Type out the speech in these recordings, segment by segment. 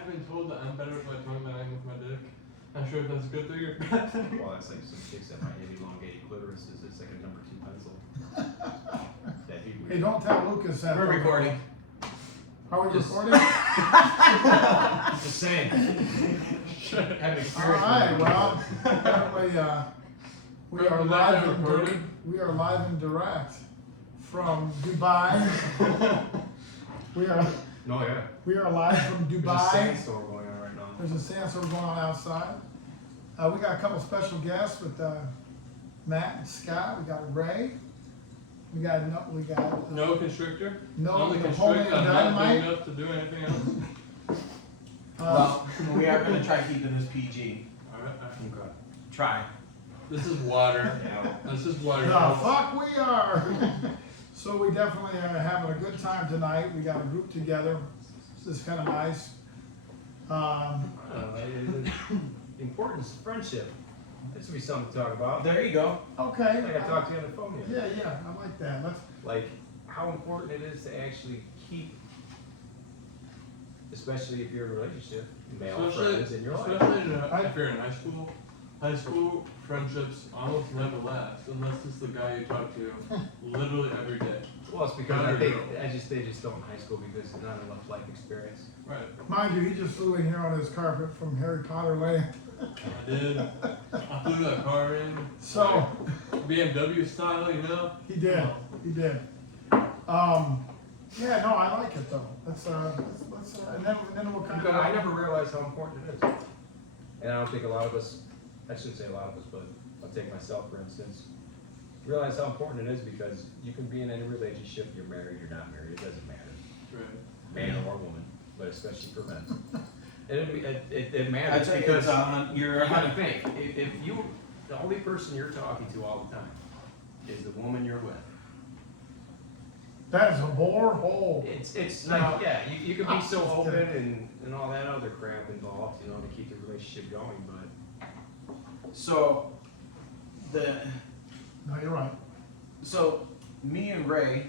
I've been told that I'm better with my tongue than I am with my dick. Not sure if that's a good thing or bad thing. Well, that's like some chicks that might have elongated clitorises. It's like a number 2 pencil. That'd be weird. Hey, don't tell Lucas that. We're recording. Are we Just- recording? Just saying. Have All experience. right, well, apparently, we are From live that and recording? we are live and direct from Dubai. we are No, yeah. live from There's a Dubai. sandstorm going on right now. There's a sandstorm going on outside. We got a couple special guests with Matt and Scott. We got Ray. We got No constrictor? No, Only Napoleon constrictor. I'm not big Dynamite. enough to do anything else. Well, we are going to try keeping this PG. Alright. Okay. Try. This is water. Yeah. This is water. the fuck we are. So we definitely are having a good time tonight. We got a group together. This is kind of nice. The importance of friendship. This would be something to talk about. There you go. Okay. Like I talked to you on the phone yet. Yeah, I like that. Like how important it is to actually keep, especially if you're in a relationship, male friends in your life. Especially if you're in high school. High school friendships almost never last unless it's the guy you talk to literally every day. Well, it's Guy because or they girl? just don't in high school because there's not enough life experience. Right. Mind you, he just flew in here on his carpet from Harry Potter Land. I did. I flew that car in. So like, BMW style, you know? he did. Yeah, no, I like it though. Let's and then we'll kind Because of. I never realized how important it is. And I don't think a lot of us, I shouldn't say a lot of us, but I'll take myself for instance, realize how important it is because you can be in any relationship, you're married, you're not married, it doesn't matter. Right. Man or woman, but especially for men. It I matters think because it's on you your. gotta think, if you, the only person you're talking to all the time is the woman you're with. That is a borehole. It's like, yeah, you can be so open and all that other crap involved, you know, to keep the relationship going, but So, No, you're right. So me and Ray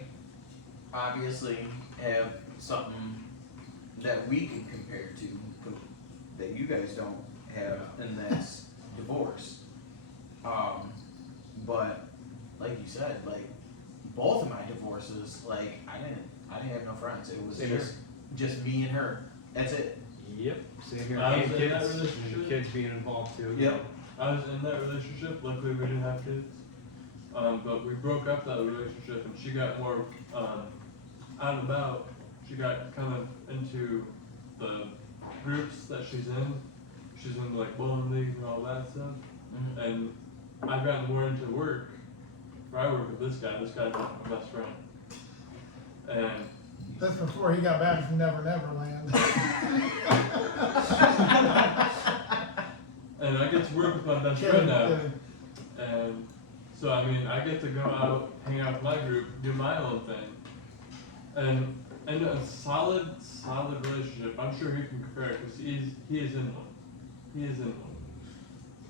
obviously have something that we can compare to that you guys don't have, and that's divorce. But like you said, like both of my divorces, like I didn't have no friends. It was Same just me and her. That's it. yep, same here. I was And in that kids, relationship. and kids being involved too. Yep. I was in that relationship. Luckily, we didn't have kids. But we broke up that relationship, and she got more out and about. She got kind of into the groups that she's in. She's in like bowling leagues and all that stuff. And I've gotten more into work. Where I work with this guy. This guy's like my best friend. And That's before he got back from Never Never Land. and I get to work with my best friend now. And so, I mean, I get to go out, hang out with my group, do my own thing. And a solid relationship. I'm sure he can compare it because he is in one. He is in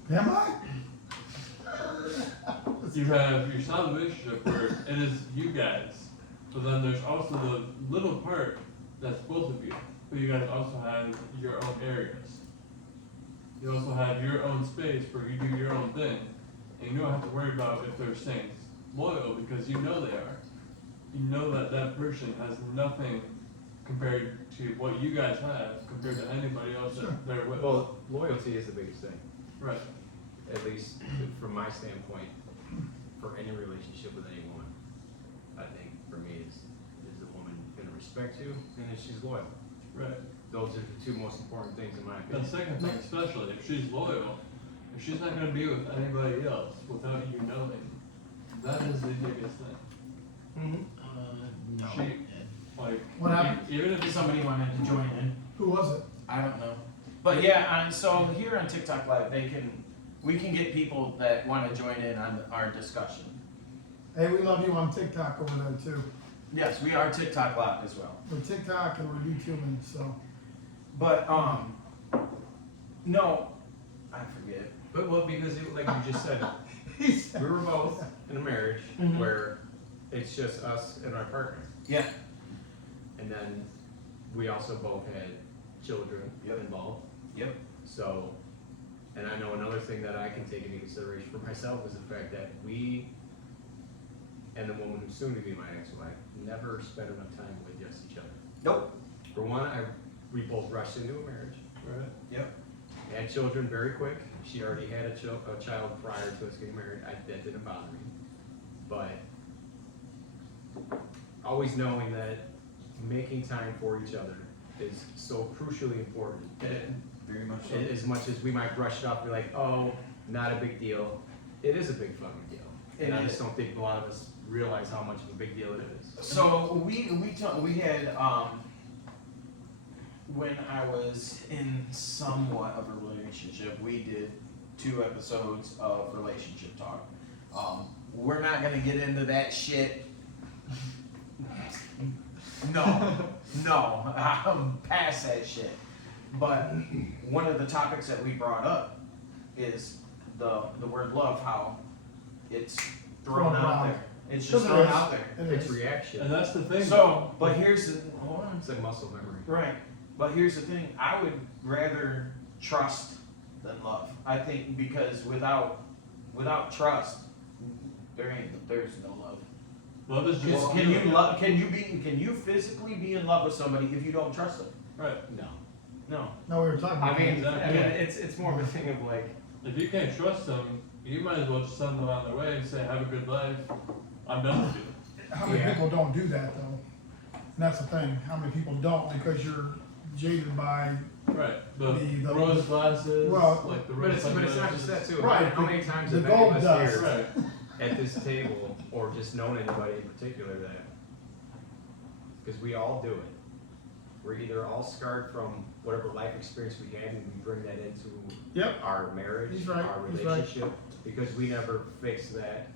one. Am I? You have your solid relationship where it is you guys, but then there's also the little part that's both of you. But you guys also have your own areas. You also have your own space where you do your own thing. And you don't have to worry about if they're staying loyal because you know they are. You know that that person has nothing compared to what you guys have compared to anybody else Sure. that they're with. Well, loyalty is the biggest thing, Right. at least from my standpoint, for any relationship with any woman. I think for me is the woman gonna respect you and if she's loyal. Right. Those are the two most important things in my The opinion. second thing, especially if she's loyal, if she's not gonna be with anybody else without you knowing, that is the biggest thing. Mm-hmm. No. She, like, What happened? even if Somebody wanted to join in. Who was it? I don't know. But yeah, so here on TikTok Live, we can get people that want to join in on our discussion. Hey, we love you on TikTok over there too. Yes, we are TikTok Live as well. We're TikTok and we're YouTubing, so. But no, I forget. But well, because like you just said, we were both in a marriage Mhm. where it's just us and our partner. Yeah. And then we also both had children Yep. involved. Yep. So, and I know another thing that I can take into consideration for myself is the fact that we, and the woman who's soon to be my ex-wife, never spent enough time with just each other. Nope. For one, we both rushed into a marriage, Right. Yep. had children very quick. She already had a child prior to us getting married. That didn't bother me. But always knowing that making time for each other is so crucially important. Very much so. As much as we might brush it off, be like, oh, not a big deal. It is a big fucking deal. And It I is. just don't think a lot of us realize how much of a big deal it is. So we had when I was in somewhat of a relationship, we did 2 episodes of relationship talk. We're not gonna get into that shit. No, I'm past that shit. But one of the topics that we brought up is the word love, how it's thrown out there. It's just Because it thrown is. out there. It It's is. reaction. And that's the thing. So, but here's the, hold on. It's like muscle memory. Right, but here's the thing, I would rather trust than love. I think because without trust, there's no love. Love is Because just can you physically be in love with somebody if you don't trust them? right. No. No. No, we were talking about. Exactly. it's more of a thing of like, If you can't trust them, you might as well just send them on their way and say, "Have a good life. I'm done with you." How many Yeah. people don't do that though? And that's the thing, how many people don't, because you're jaded by, Right. The The- rose glasses, well, like the but rose it's not just that too. Right, How many times the have any gold of us dust. here Right. at this table, or just known anybody in particular that, because we all do it. We're either all scarred from whatever life experience we had, and we bring that into yep, our marriage, He's right, our he's right. relationship, because we never fixed that.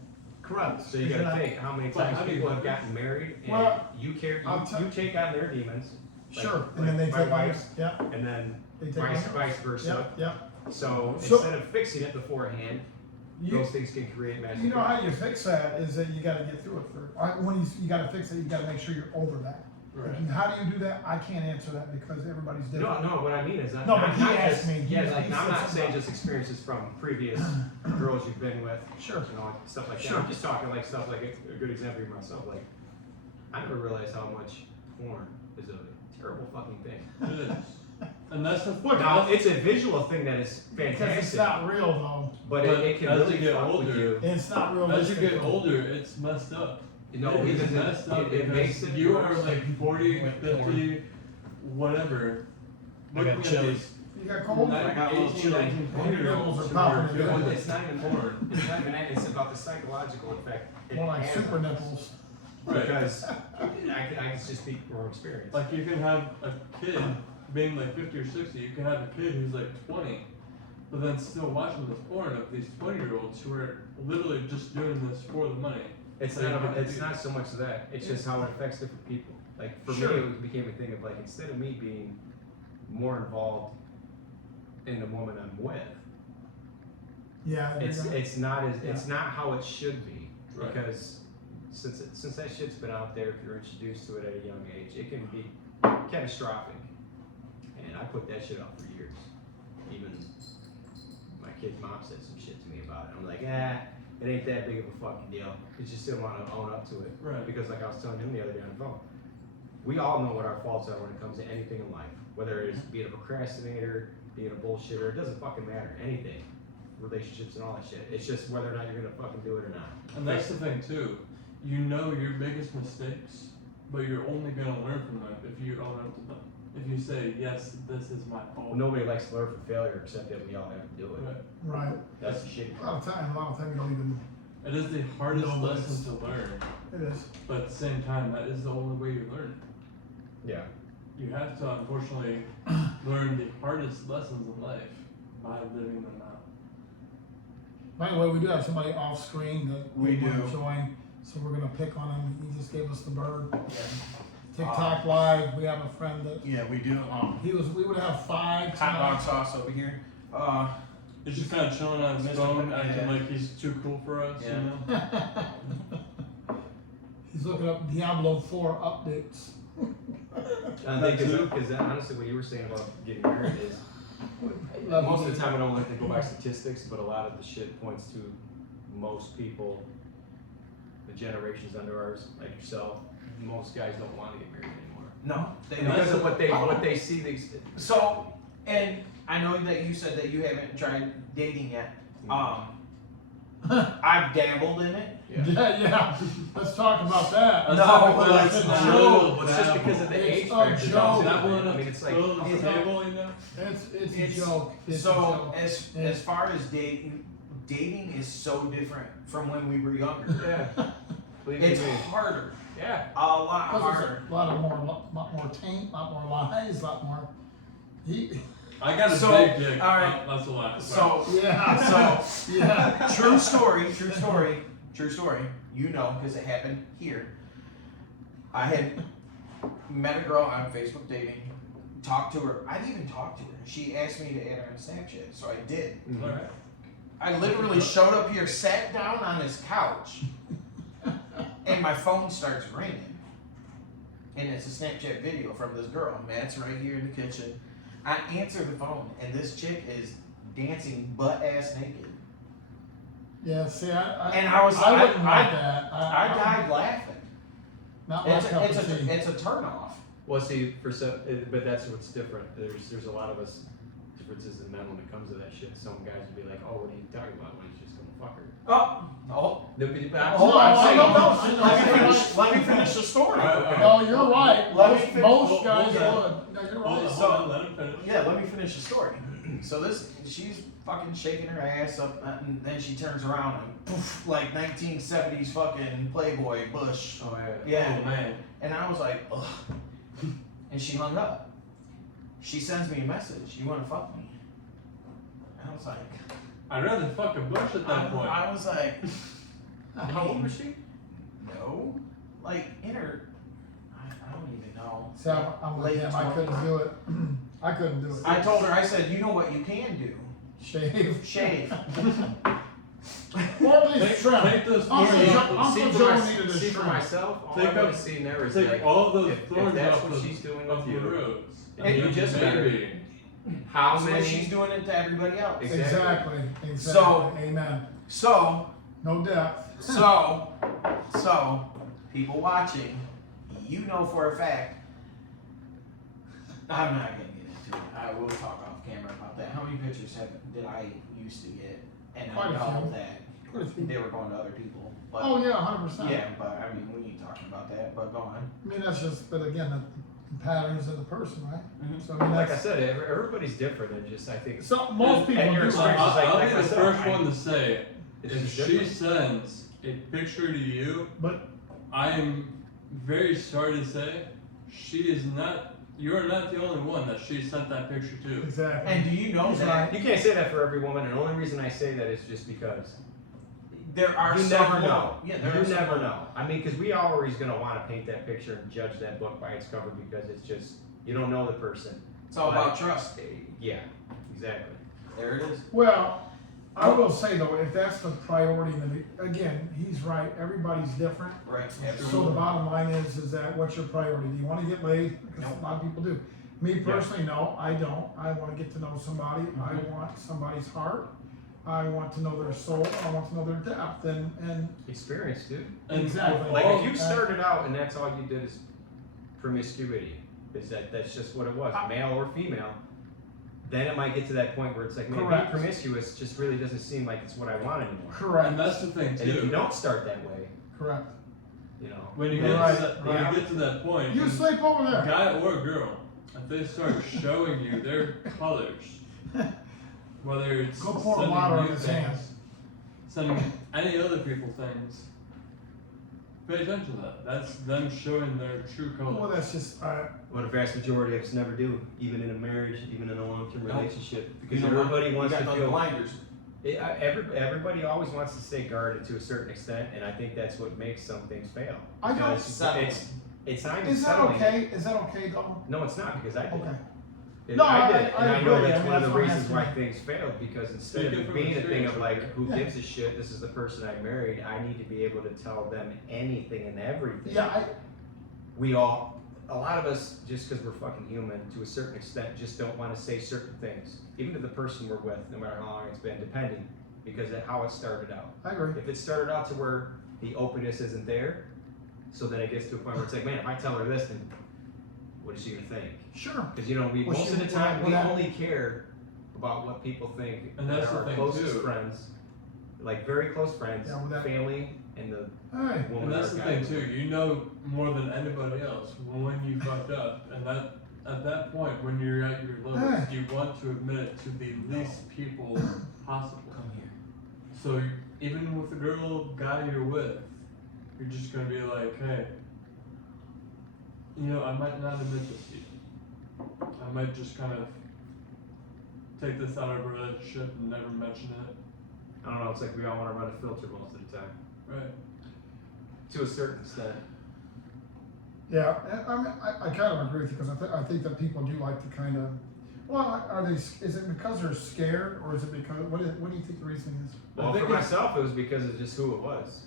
correct. So you Because gotta you're think how many But times how do you people have fix- gotten married and Well, you I'll tell- you take on their demons, not- Sure, like and then they my take on, wife's, yep, and then they take vice, on, vice versa. yep. So So- instead of fixing it beforehand, You, those things can create massive. you know how you fix that is that you gotta get through it first. When you gotta fix it, you gotta make sure you're over that. Right. How do you do that? I can't answer that because everybody's No, different. no, what I mean is not, No, but not, he not asked just, me, he- yeah, he like, I'm said not something saying about- just experiences from previous girls you've been with, Sure. you know, stuff like that. Sure. I'm just talking like stuff like a good example of myself, like, I never realized how much porn is a terrible fucking thing. It is. And that's the Now, it's a visual thing that is Because it's fantastic, not real though. but it can as really you get fuck with older, you. And it's not as realistic. you get though. older, it's messed up. You know, It is because messed up it makes because it you worse. are like 40, With 50, whatever. I got Looking at chilies. these You got cold? I got a little 18, chili. 19, 20-year-olds Nipples are who are popping doing together. It's not even porn. It's not even that. It's about the psychological effect. it More like has super on us. nipples. Right. Because I can just speak from experience. Like you can have a kid being like 50 or 60, you can have a kid who's like 20, but then still watching this porn of these 20-year-olds who are literally just doing this for the money. It's Like, not. It's not so much that. It's just how it affects different people. Like for Sure. me, it became a thing of like instead of me being more involved in the woman I'm with, Yeah. it's not as it's not how it should be Right. because since that shit's been out there, if you're introduced to it at a young age, it can be catastrophic. And I put that shit up for years. Even my kid's mom said some shit to me about it. I'm like, it ain't that big of a fucking deal. You just didn't want to own up to it. Right. Because like I was telling him the other day on the phone, we all know what our faults are when it comes to anything in life. Whether it's being a procrastinator, being a bullshitter, it doesn't fucking matter. Anything. Relationships and all that shit. It's just whether or not you're gonna fucking do it or not. And that's the thing too. You know your biggest mistakes, but you're only gonna learn from them if you own up to them. If you say, yes, this is my fault. Well, nobody likes to learn from failure except that we all have to do it. Right. Right. That's the shit. A lot of time you don't even, It is the hardest No, but lesson to learn, it is. but at the same time, that is the only way you learn. Yeah. You have to unfortunately learn the hardest lessons in life by living them out. By the way, we do have somebody off screen that We wanna do. join, so we're gonna pick on him. He just gave us the bird. Yeah. TikTok live, we have a friend that, Yeah, we do. we would have 5 Hot dog tonight. sauce over here. He's just kind of chilling on his Mr. phone, Yeah. acting like he's too cool for us, Yeah. you know? He's looking up Diablo 4 updates. I think because honestly, what you were saying about getting married is most of the time I don't like to go by statistics, but a lot of the shit points to most people, the generations under ours, like yourself. Most guys don't want to get married anymore No, they and because of what they see. So, and I know that you said that you haven't tried dating yet. I've dabbled in it. Yeah, let's talk about that. That's No, typically like it's the not. joke. It's just because of the It's age a factor. joke. I mean, it's like Still on the table, you know? It's a joke. It's a So joke. as far as dating is so different from when we were younger. yeah, believe you It's me. harder, Yeah. a lot Plus harder. there's a lot more taint, a lot more lies, a lot more. I got a So, big dick. alright. That's a lot. So Yeah. So- yeah. true story. You know, because it happened here. I had met a girl on Facebook dating, talked to her. I'd even talked to her. She asked me to add her on Snapchat, so I did. Alright. I literally showed up here, sat down on his couch, and my phone starts ringing. And it's a Snapchat video from this girl. Matt's right here in the kitchen. I answer the phone, and this chick is dancing butt ass naked. Yeah, see, And I was- I wouldn't I- like that. I died laughing. Not my It's cup of tea. a turn off. Well, see, but that's what's different. There's a lot of us differences in men when it comes to that shit. Some guys will be like, "Oh, what are you talking about? When he's just gonna fuck her." Oh, They'll be- hold No, on. I Say, know, no, I know. let me finish the story. Alright, No, you're right. Let me Most, fin- most hold- guys hold would. on. No, you're Hold on, right. So- hold on, let him finish. Yeah, let me finish the story. So she's fucking shaking her ass up, and then she turns around and poof, like 1970s fucking Playboy Bush. Oh yeah. Yeah, Oh man. and I was like, ugh. And she hung up. She sends me a message. You want to fuck me? And I was like, I'd rather fuck a bush at that point. I was like, How old was she? no, like in her, I don't even know. See, I'm like Late him. I couldn't do it. I couldn't do it. I told her, I said, you know what you can do? Shave. Shave. Or at least trim. Take those Uncle thorns Joe- off. Uncle for Joe my- needed a see for trim. myself, all Take I want up- to see in there is Take like, all those if thorns that's off what the, she's doing off with the you, roads. and you just met her, maybe. how That's why she's many? doing it to everybody else. Exactly. So- Amen. So, No depth. so, people watching, you know for a fact, I'm not gonna get into it. I will talk off camera about that. How many pictures did I used to get? And Quite I a know few. that Quite a few. they were going to other people. But Oh yeah, 100%. yeah, but I mean, we ain't talking about that. But go on. I mean, that's just, but again, the patterns of the person, right? Mhm. So I mean, Like I that's, said, everybody's different, and just I think so most people and your do experience that. is like- I'll be the myself, first one to say, it's if just she different. sends a picture to you, But I am very sorry to say, she is not. You are not the only one that she sent that picture to. exactly. And do you know He's that You can't say that for every woman, and the only reason I say that is just because there are you some never women- know. Yeah, there You are some never women. know. I mean, because we are always gonna want to paint that picture and judge that book by its cover because it's just you don't know the person. It's all about trust. Yeah, exactly. There it is. Well, I will say though, if that's the priority, then again, he's right. Everybody's different. Right. So the bottom line is that what's your priority? Do you want to get laid? Because a lot of people do. Me personally, no, I don't. I want to get to know somebody. I want somebody's heart. I want to know their soul. I want to know their depth. And Experience, dude. And Exactly. Like all- if you started out and that's all you did is promiscuity, that's just what it was, male or female. Then it might get to that point where it's like, man, being Correct. promiscuous just really doesn't seem like it's what I want anymore. correct, and that's the thing And if you too. don't start that way, correct. you know. When you then get Right, to that, right. when you get to that point, You sleep over there. guy or girl, if they start showing you their colors, whether it's Go pour sending water on you his things, hand. sending any other people things, pay attention to that. That's them showing their true colors. Well, that's just, What a vast majority of us never do, even in a marriage, even in a long-term Nope. relationship, because You know what? everybody wants you to got feel. those blinders. Everybody always wants to stay guarded to a certain extent, and I think that's what makes some things fail. I don't Because settle. it's not even is that settling. okay? Is that okay though? No, it's not, because I did. Okay. It- No, I did, I and I know agree. that's I mean, one of that's the why I'm reasons why asking. things failed, because instead Speaking of from being a thing of experience, like, who Yeah. gives a shit, this is the person I married, I need to be able to tell them anything and everything. Yeah, We all, a lot of us, just because we're fucking human, to a certain extent, just don't want to say certain things, even to the person we're with, no matter how long it's been, depending, because of how it started out. I agree. If it started out to where the openness isn't there, so then it gets to a point where it's like, man, if I tell her this, then what is she gonna think? Sure. Because you know, we Well, most she- of the time well, we that- only care about what people think And that that's are the our thing, closest too. friends, like very close friends, Yeah, well, that- family, and the Hey, woman. And that's or the guy. thing too, you know more than anybody else when you fucked up, and that, at that point, when you're at your lowest, you want to admit it to the least people possible. Come here. So even with the girl, guy you're with, you're just gonna be like, hey, you know, I might not admit this to you. I might just kind of take this out of a relationship and never mention it. I don't know. It's like we all want to run a filter most of the time, Right. to a certain extent. yeah, and I mean, I kind of agree with you, because I think that people do like to kind of, well, are they, is it because they're scared, or is it because, what do you think the reasoning is? Well, I think for it's- myself, it was because of just who it was.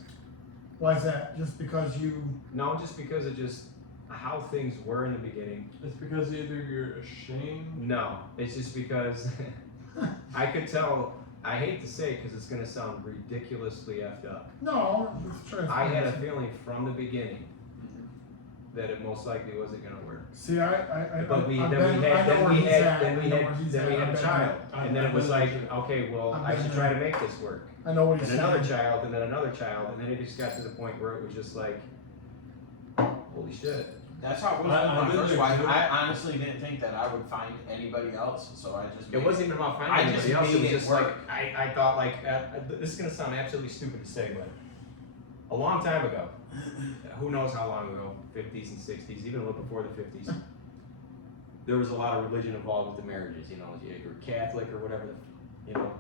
Why is that? Just because you, No, just because of just how things were in the beginning. It's because either you're ashamed. No, it's just because I could tell. I hate to say it because it's gonna sound ridiculously effed up. no, it's I had a transparency. feeling from the beginning that it most likely wasn't gonna work. See, I But we I've then been- we I had know then where we he's had at. then I we know had where he's then we at. had I've a been child, there. and then it was like, okay, well, I've I been should there. try to make this work. I know what And he's another saying. child, and then another child, and then it just got to the point where it was just like, holy shit. That's how it was I with my first really wife. do. I honestly didn't think that I would find anybody else, so I just. It wasn't even about I finding just anybody else. It made was it just work. like I thought like this is gonna sound absolutely stupid to say, but a long time ago, who knows how long ago, 50s and 60s, even a little before the 50s, there was a lot of religion involved with the marriages. You know, if you're Catholic or whatever, you know,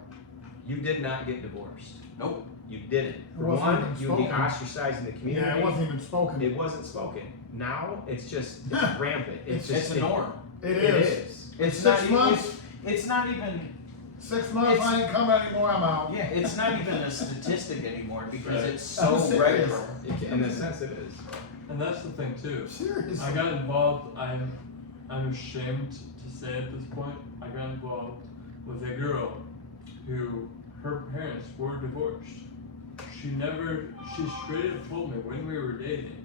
you did not get divorced. Nope. You didn't. For wasn't one, even you'd be spoken. ostracized in the community. Yeah, it wasn't even spoken. It wasn't spoken. Now it's just it's rampant. It's It's just a norm. It It is. is. It's 6 not months. Even, it's not even. 6 months, I ain't coming anymore, I'm out. Yeah, it's not even a statistic anymore because Right. it's so I'm serious. regular. In a sense, it is. And that's the thing too. Seriously. I got involved. I'm ashamed to say at this point. I got involved with a girl who her parents were divorced. She straight up told me when we were dating,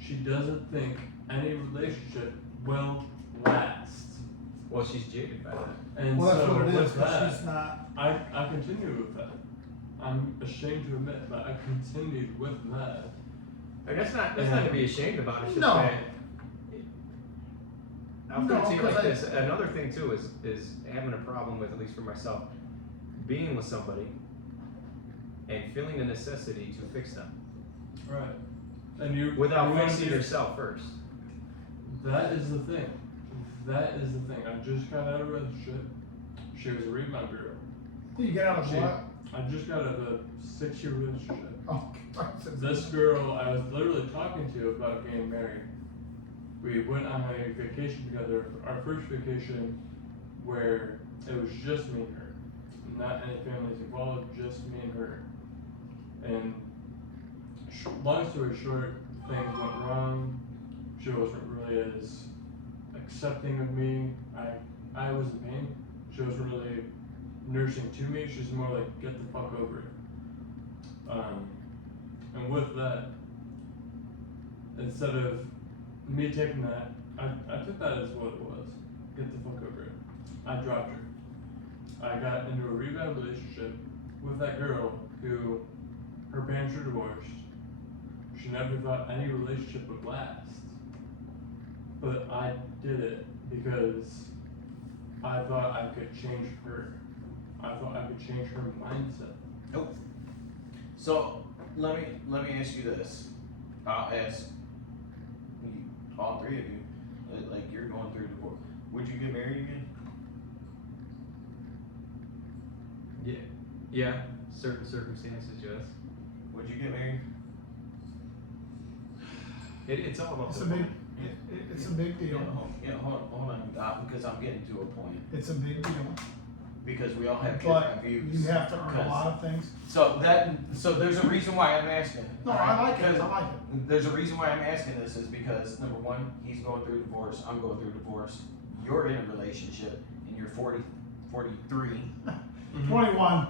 she doesn't think any relationship will last. Well, she's jaded by that. And Well, that's so what it is, with 'cause that, she's not, I continued with that. I'm ashamed to admit that I continued with that. And that's not to be ashamed about. It's just No. that. I'll put it No, to you 'cause like I- this. Another thing too is having a problem with, at least for myself, being with somebody and feeling the necessity to fix them Right. And you without you wanna fixing do- yourself first. That is the thing. That is the thing. I just got out of a relationship. She was a rebound girl. you get out of She- what? I just got out of a 6-year relationship. Oh, This girl I was literally talking to about getting married. We went on a vacation together, our first vacation, where it was just me and her. Not any families involved, just me and her. And long story short, things went wrong. She wasn't really as accepting of me. I was in pain. She wasn't really nursing to me. She's more like, get the fuck over it. And with that, instead of me taking that, I took that as what it was. Get the fuck over it. I dropped her. I got into a rebound relationship with that girl who, her parents were divorced. She never thought any relationship would last. But I did it because I thought I could change her. I thought I could change her mindset. Nope. So let me ask you this. I'll ask you, all three of you. Like you're going through divorce. Would you get married again? Yeah, certain circumstances, yes. Would you get married? It's all about It's the a big, woman. it's a big deal. Hold on, because I'm getting to a point. It's a big deal. because we all have but different views. you have to earn a Because- lot of things. So there's a reason why I'm asking. No, I like it, I like it. There's a reason why I'm asking this is because number one, he's going through divorce, I'm going through divorce, you're in a relationship, and you're 43, Mhm. 21,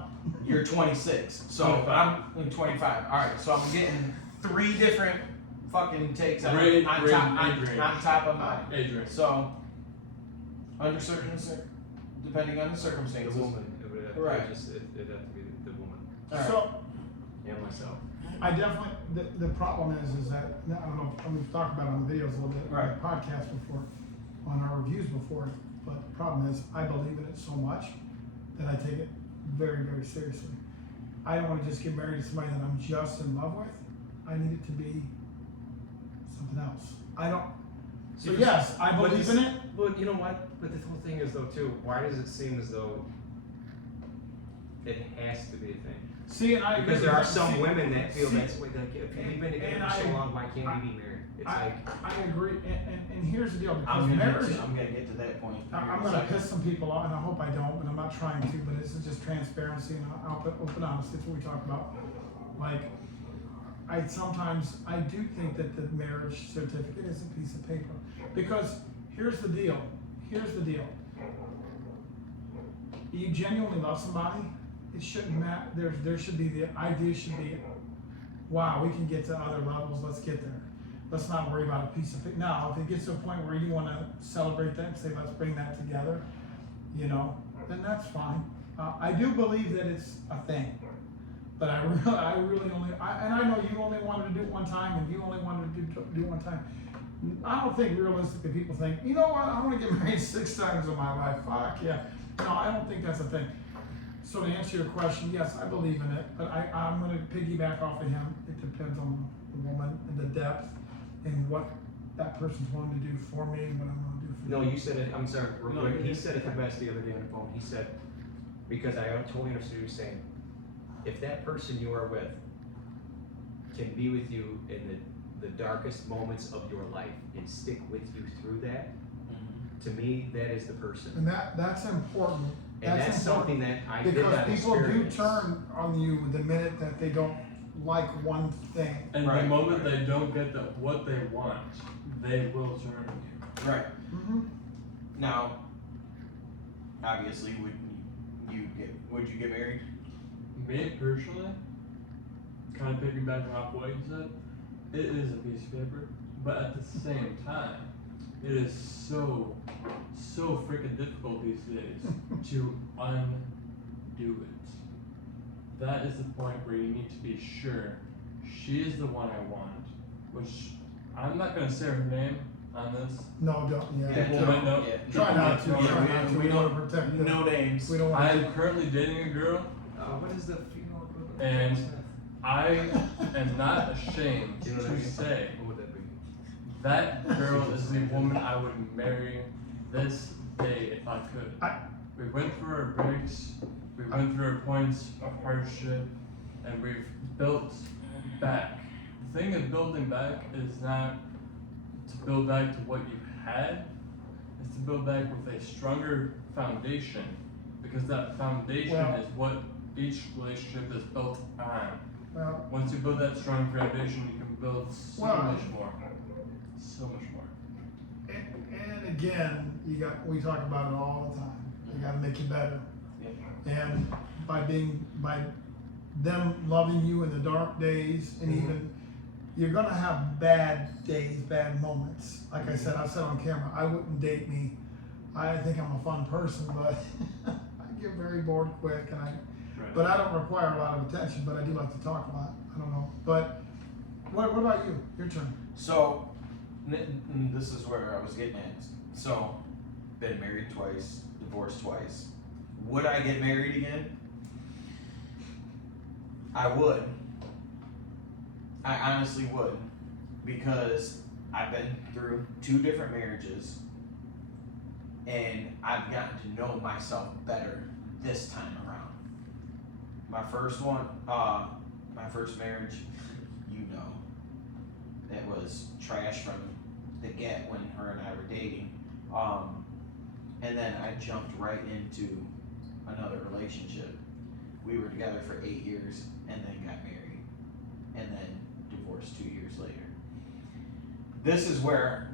you're 26, so 25. I'm 25, alright, so I'm getting 3 different fucking takes on, Great, on, great top, age range. on top of mine. Age range. So, under certain, depending on the The circumstances. woman, it would have, Right. it'd have to be the woman Alright. so, and myself. I definitely, the problem is that, I don't know, and we've talked about it on the videos a little bit, on Right. the podcast before, on our reviews before, but the problem is, I believe in it so much that I take it very, very seriously. I don't wanna just get married to somebody that I'm just in love with, I need it to be something else. I don't, so yes, I But believe this- in it, But you know what? But the whole thing is though too, why does it seem as though it has to be a thing? see, and I agree Because with there are that. some See- women that feel see, that's what, like, if you've been together and for so I- long, why can't we be married? It's like, I agree, and here's the deal, because I'm gonna, marriage, I'm gonna get to that point. I'm gonna piss some people off, and I hope I don't, but I'm not trying to, but this is just transparency and open honesty, that's what we talk about. Like, I do think that the marriage certificate is a piece of paper, because here's the deal, You genuinely love somebody, it shouldn't matter, there should be, the idea should be, wow, we can get to other levels, let's get there. Let's not worry about a piece of paper. Now, if it gets to a point where you wanna celebrate that and say, let's bring that together, you know, then that's fine. I do believe that it's a thing, but I really only, and I know you only wanted to do it one time, and you only wanted to do it one time. I don't think realistically people think, you know what, I wanna get married 6 times in my life, fuck yeah. No, I don't think that's a thing. So to answer your question, yes, I believe in it, but I'm gonna piggyback off of him. It depends on the woman and the depth and what that person's willing to do for me and what I'm gonna do for no, them. you said it, I'm sorry, real No, quick, you're he good. said it the best the other day on the phone, he said, because I totally understood what you were saying, if that person you are with can be with you in the darkest moments of your life and stick with you through that, to me, that is the person. And that's important. And that's something that I did not Because people do experience. turn on you the minute that they don't like one thing. And the Right. moment they don't get what they want, they will turn on you. Right. Mm-hmm. Now, obviously, would you get married? Me personally, kind of piggybacking off what you said, it is a piece of paper, but at the same time, it is so freaking difficult these days to undo it. That is the point where you need to be sure she is the one I want, which I'm not gonna say her name on this. No, don't, yeah. People might know. Yeah. Try not to, people might know. try not to. we We don't- wanna protect the, No names. we don't I want am currently dating a girl, What is the funeral equivalent? And I am not ashamed You know what I to mean? say What would that be? that girl is the woman I would marry this day if I could. We went through our breaks, we went through our points of hardship, and we've built back. The thing of building back is not to build back to what you had, it's to build back with a stronger foundation, because that foundation Well- is what each relationship is built on. well, Once you build that strong foundation, you can build so Well- much more. So much more. and again, we talk about it all the time. You gotta make you better. And by them loving you in the dark days, and even, you're gonna have bad days, bad moments. Like I said, I've said on camera, I wouldn't date me. I think I'm a fun person, but I get very bored quick, and but I don't require a lot of attention, but I do like to talk a lot. I don't know, but what about you? Your turn. So, this is where I was getting at. So, been married twice, divorced twice. Would I get married again? I would. I honestly would. Because I've been through 2 different marriages. And I've gotten to know myself better this time around. My first one, my first marriage, you know, that was trash from the get when her and I were dating. And then I jumped right into another relationship. We were together for 8 years and then got married and then divorced 2 years later. This is where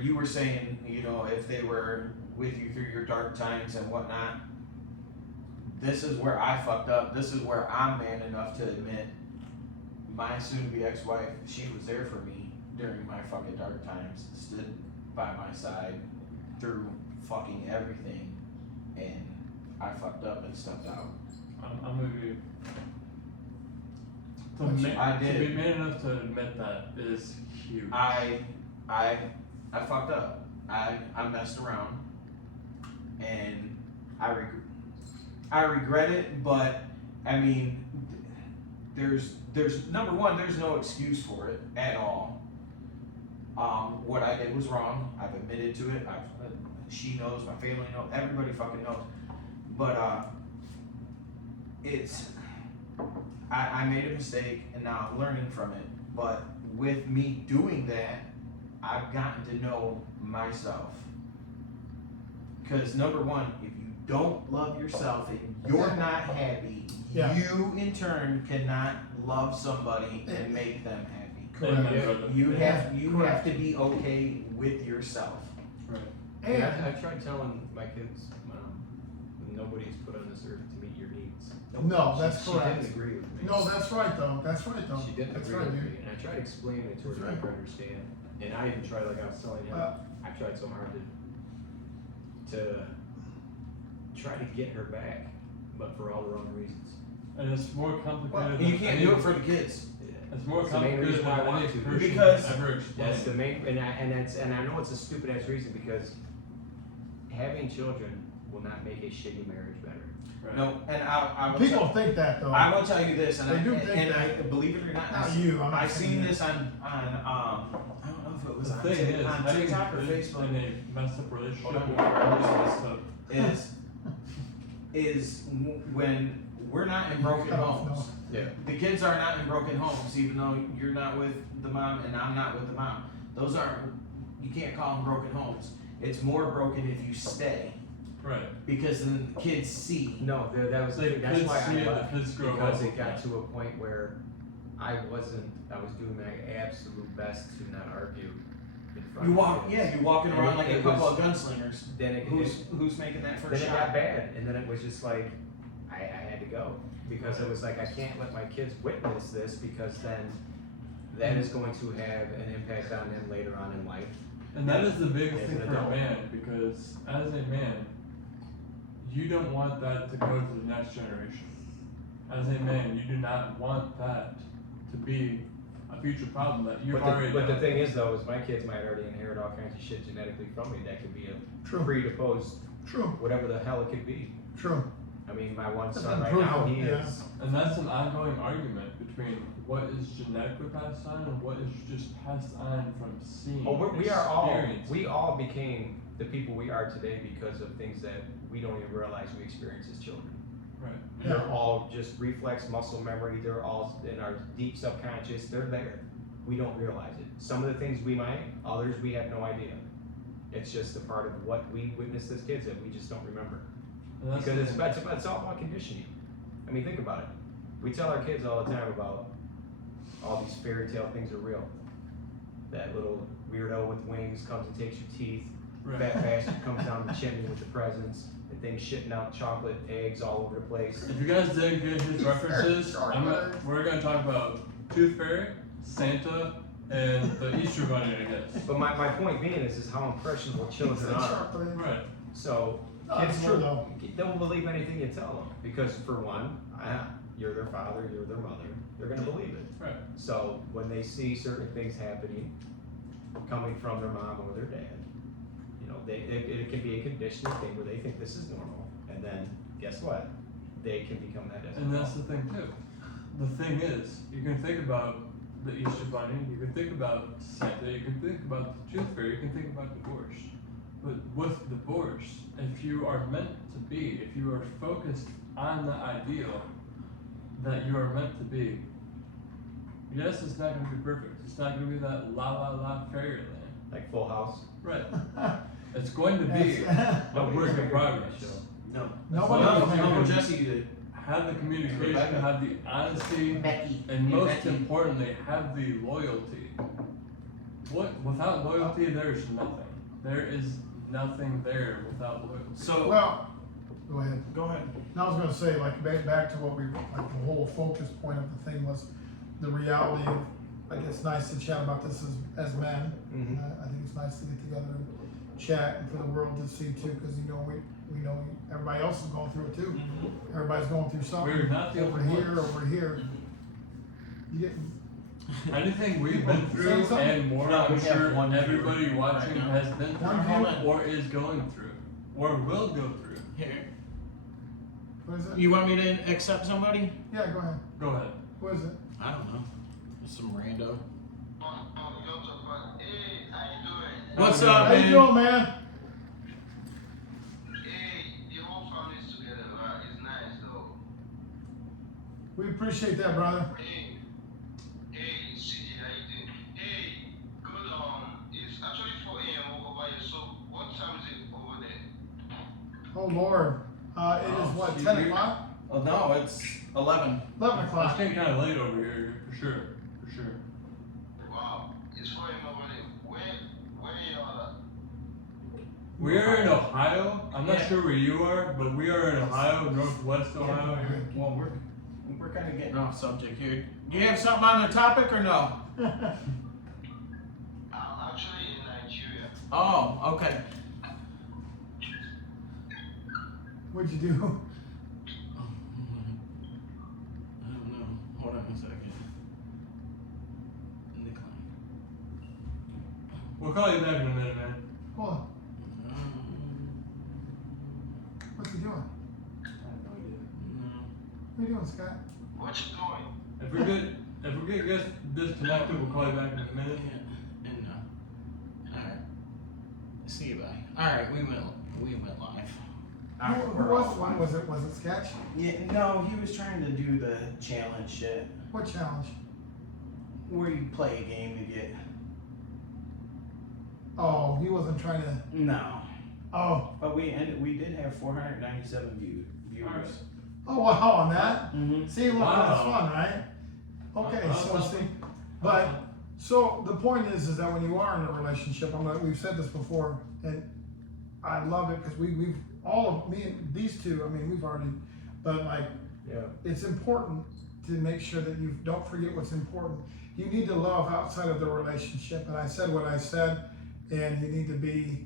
you were saying, you know, if they were with you through your dark times and whatnot, this is where I fucked up. This is where I'm man enough to admit my soon-to-be ex-wife, she was there for me during my fucking dark times, stood by my side through fucking everything, and I fucked up and stepped out. I'm gonna be. I did. To be man enough to admit that is huge. I fucked up. I messed around, and I regret it. But I mean, there's number one, there's no excuse for it at all. What I did was wrong. I've admitted to it. She knows. My family knows. Everybody fucking knows. But I made a mistake, and now I'm learning from it. But with me doing that, I've gotten to know myself. Because number one, if you don't love yourself and you're not happy, Yeah. you in turn cannot love somebody and make them happy. Amen, Correct. brother. You Yeah, have correct. to be okay with yourself. Right. And, I tried telling my kids, nobody's put on this earth to meet your needs. No, that's She correct. didn't agree with me. no, that's right though, that's right though. She didn't That's agree right, with dude. me, and I tried explaining it to her to That's make her right. understand. And I even tried, like I was telling him, I tried so hard to try to get her back, but for all the wrong reasons. And it's more complicated. Well, than you can't any- do it for the kids. It's more That's the main complicated reason why I than any want to, person because- ever explained. That's the main, and I know it's a stupid ass reason because having children will not make a shitty marriage better. Right. No, and I will People think that though. I will tell you this, and They do I think believe it or not, Not you, I'm not I've saying seen that. this on I don't know if it was The on, thing is, on having TikTok or kids Facebook. in a messed up relationship Hold on. will always mess up. When we're not in broken Cut off, homes. Yeah. The kids are not in broken homes, even though you're not with the mom and I'm not with the mom. Those aren't, you can't call them broken homes. It's more broken if you stay, Right. because then the kids see. No, that was the Like, thing, that's kids why see I it, the left, kids grow because up it with got that. to a point where I was doing my absolute best to not argue in front You of walk, kids. yeah, you're walking And around like a it couple was- of gunslingers. Then it, Who's making that then first it shot? got bad, and then it was just like, I had to go, because it was like, I can't let my kids witness this, because then that is going to have an impact on them later on in life. And that is the biggest As thing an for a adult. man, because as a man, you don't want that to go to the next generation. As a man, you do not want that to be a future problem that you've already But the done. thing is though, is my kids might already inherit all kinds of shit genetically from me, that could be a True, predisposed, true, whatever the hell it could be. true. I mean, my one That's son right now, unproven, he yeah. is, And that's an ongoing argument between what is genetically passed on and what is just passed on from seeing. oh, experiencing. we all became the people we are today because of things that we don't even realize we experienced as children. Right. They're all just reflex muscle memory, they're all in our deep subconscious, they're there. We don't realize it. Some of the things we might, others we have no idea. It's just a part of what we witnessed as kids that we just don't remember. And that's Because the thing. it's all about conditioning. I mean, think about it. We tell our kids all the time about all these fairy tale things are real. That little weirdo with wings comes and takes your teeth. Right. Fat bastard comes down the chimney with the presents. The thing shitting out chocolate eggs all over the place. If you guys didn't get his references, we're gonna talk about Tooth Fairy, Santa, and the Easter Bunny, I guess. But my point being is how impressionable children are. Right. So No, kids it's true though. don't believe anything you tell them because for one, you're their father, you're their mother. They're gonna believe it. Right. So when they see certain things happening, coming from their mom or their dad, you know, it can be a conditioning thing where they think this is normal, and then guess what? They can become that as And well. that's the thing too. The thing is, you can think about the Easter Bunny, you can think about Santa, you can think about the Tooth Fairy, you can think about divorce. But with divorce, if you are meant to be, if you are focused on the ideal that you are meant to be, yes, it's not gonna be perfect. It's not gonna be that la la la fairyland. Like Full House. Right. It's going to be a Nobody's work in married on that progress. show. No. Nobody No, was no, married. Uncle Jesse did. Have the communication, Rebecca. have the honesty, Becky. and most importantly, have the loyalty. Without loyalty, there is nothing. There is nothing there without loyalty. So, Well, go ahead. go ahead. And I was gonna say, like, back to what we, like, the whole focus point of the thing was the reality of, like, it's nice to chat about this as men. Mhm. I think it's nice to get together and chat and for the world to see too, cause you know, we know everybody else is going through it too. Everybody's going through something. We're not the over only here, ones. over here. You get, Anything we've been Say through something. and more, No, I'm we have sure one viewer everybody right watching now. has been One through viewer? or is going through or will go through. Here. what is it? You want me to accept somebody? Yeah, go ahead. Go ahead. What is it? I don't know. Some rando. What's How up, How you man? doing, man? We appreciate that, brother. Oh Lord, it is what, you- 10 o'clock? Oh no, it's 11. 11 It's o'clock. getting kind of late over here, for sure. For sure. We are in Ohio. I'm not Yeah. sure where you are, but we are in Ohio, Northwest Ohio. Yeah. Here. Well, we're kind of getting off subject here. Do you have something on the topic or no? Oh, okay. What'd you do? I don't know. Hold on a second. Decline. We'll call you back in a minute, man. Hold on. What's he doing? I have no idea. No. What are you doing, Scott? If we get disconnected, we'll call you back in a minute. Yeah, and alright. See you, bye. Alright, we went live. Who was the one? Was it Sketch? Yeah, no, he was trying to do the challenge shit. What challenge? Where you play a game to get. Oh, he wasn't trying to. No. Oh, But we did have 497 viewers. oh wow, on that. Mm-hmm. See, look, Wow. that's fun, right? Okay, That's so something. see, but so the point is that when you are in a relationship, we've said this before, and I love it because we've all of me and these two. I mean, we've already, but like, Yeah. it's important to make sure that you don't forget what's important. You need to love outside of the relationship, and I said what I said, and you need to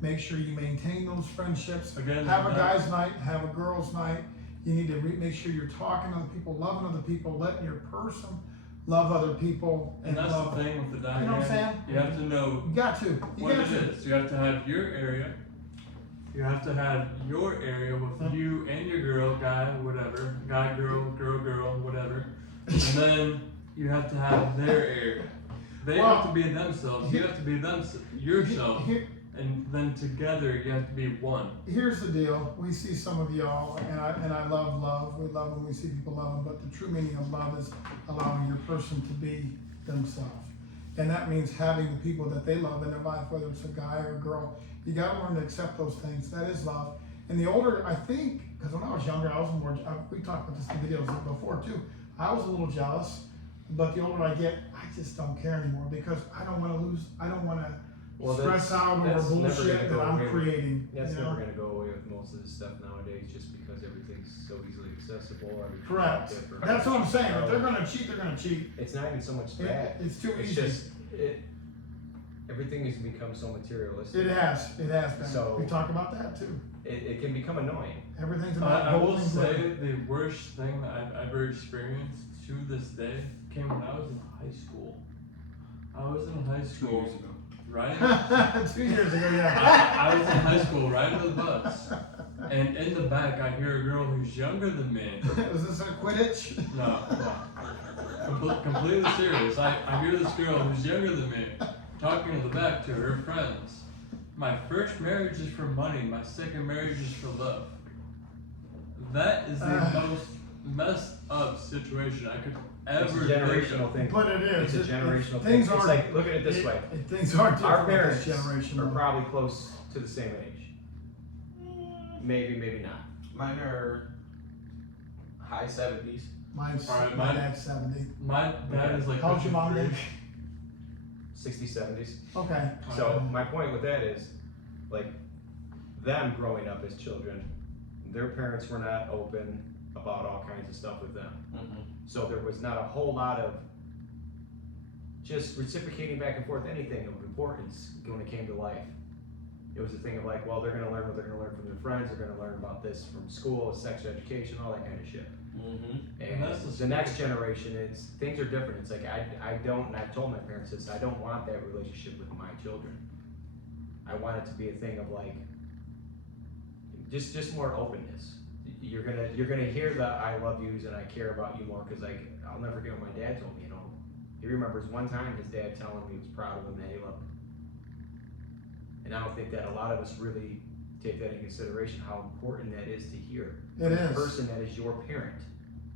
make sure you maintain those friendships. Again, Have a that- guy's night, have a girl's night. You need to make sure you're talking to other people, loving other people, letting your person love other people, And that's love. the thing with the You know what I'm dynamic. saying? You have to know You got to. You what got it to. is. You have to have your area. You have to have your area with you and your girl, guy, whatever, guy, girl, whatever. And then you have to have their area. They Well, have to be themselves. You have to be yourself. Here- And then together you have to be one. Here's the deal. We see some of y'all, and I love love. We love when we see people love them, but the true meaning of love is allowing your person to be themselves. And that means having the people that they love in their life, whether it's a guy or a girl. You gotta learn to accept those things. That is love. And the older, I think, because when I was younger, I was more, we talked about this in videos before too. I was a little jealous, but the older I get, I just don't care anymore because I don't wanna lose, I don't wanna stress out over that's never bullshit gonna that go I'm away. creating. That's you know? never gonna go away with most of this stuff nowadays, just because everything's so easily accessible. everything's Correct. different. That's what I'm saying. If they're gonna cheat, they're gonna cheat. It's not even so much that. It's too It's easy. just everything has become so materialistic. It has been. So- We talk about that too. It can become annoying. Everything's about I will gold and say glitter. the worst thing that I've ever experienced to this day came when I was in high school. I was in high school riding. 2 years ago, yeah. I was in high school riding the bus, and in the back I hear a girl who's younger than me. Was this a Quidditch? No, completely serious. I hear this girl who's younger than me talking in the back to her friends. My first marriage is for money. My second marriage is for love. That is the most messed up situation I could It's ever a think generational of. thing. But it is. It's a generational thing. Things It's are. like, look at it this way. Things are different Our with parents this generation. are though. probably close to the same age. maybe, maybe not. Mine are high 70s. Mine's, Alright, my mine- dad's 70. My dad is like. How's your mom 53. age? 60s, 70s. Okay. So my point with that is, like, them growing up as children, their parents were not open about all kinds of stuff with them. Mm-mm. So there was not a whole lot of just reciprocating back and forth anything of importance when it came to life. It was a thing of like, well, they're gonna learn what they're gonna learn from their friends, they're gonna learn about this from school, sex education, all that kind of shit. Mm-hmm. And that's the the next generation is, things are different. It's like, I don't, and I've told my parents this, I don't want that relationship with my children. I want it to be a thing of like, just more openness. You're gonna hear the I love yous and I care about you more, cause like, I'll never forget what my dad told me, you know. He remembers one time his dad telling me he was proud of him, that he loved him. And I don't think that a lot of us really take that into consideration, how important that is to hear. It The is. person that is your parent,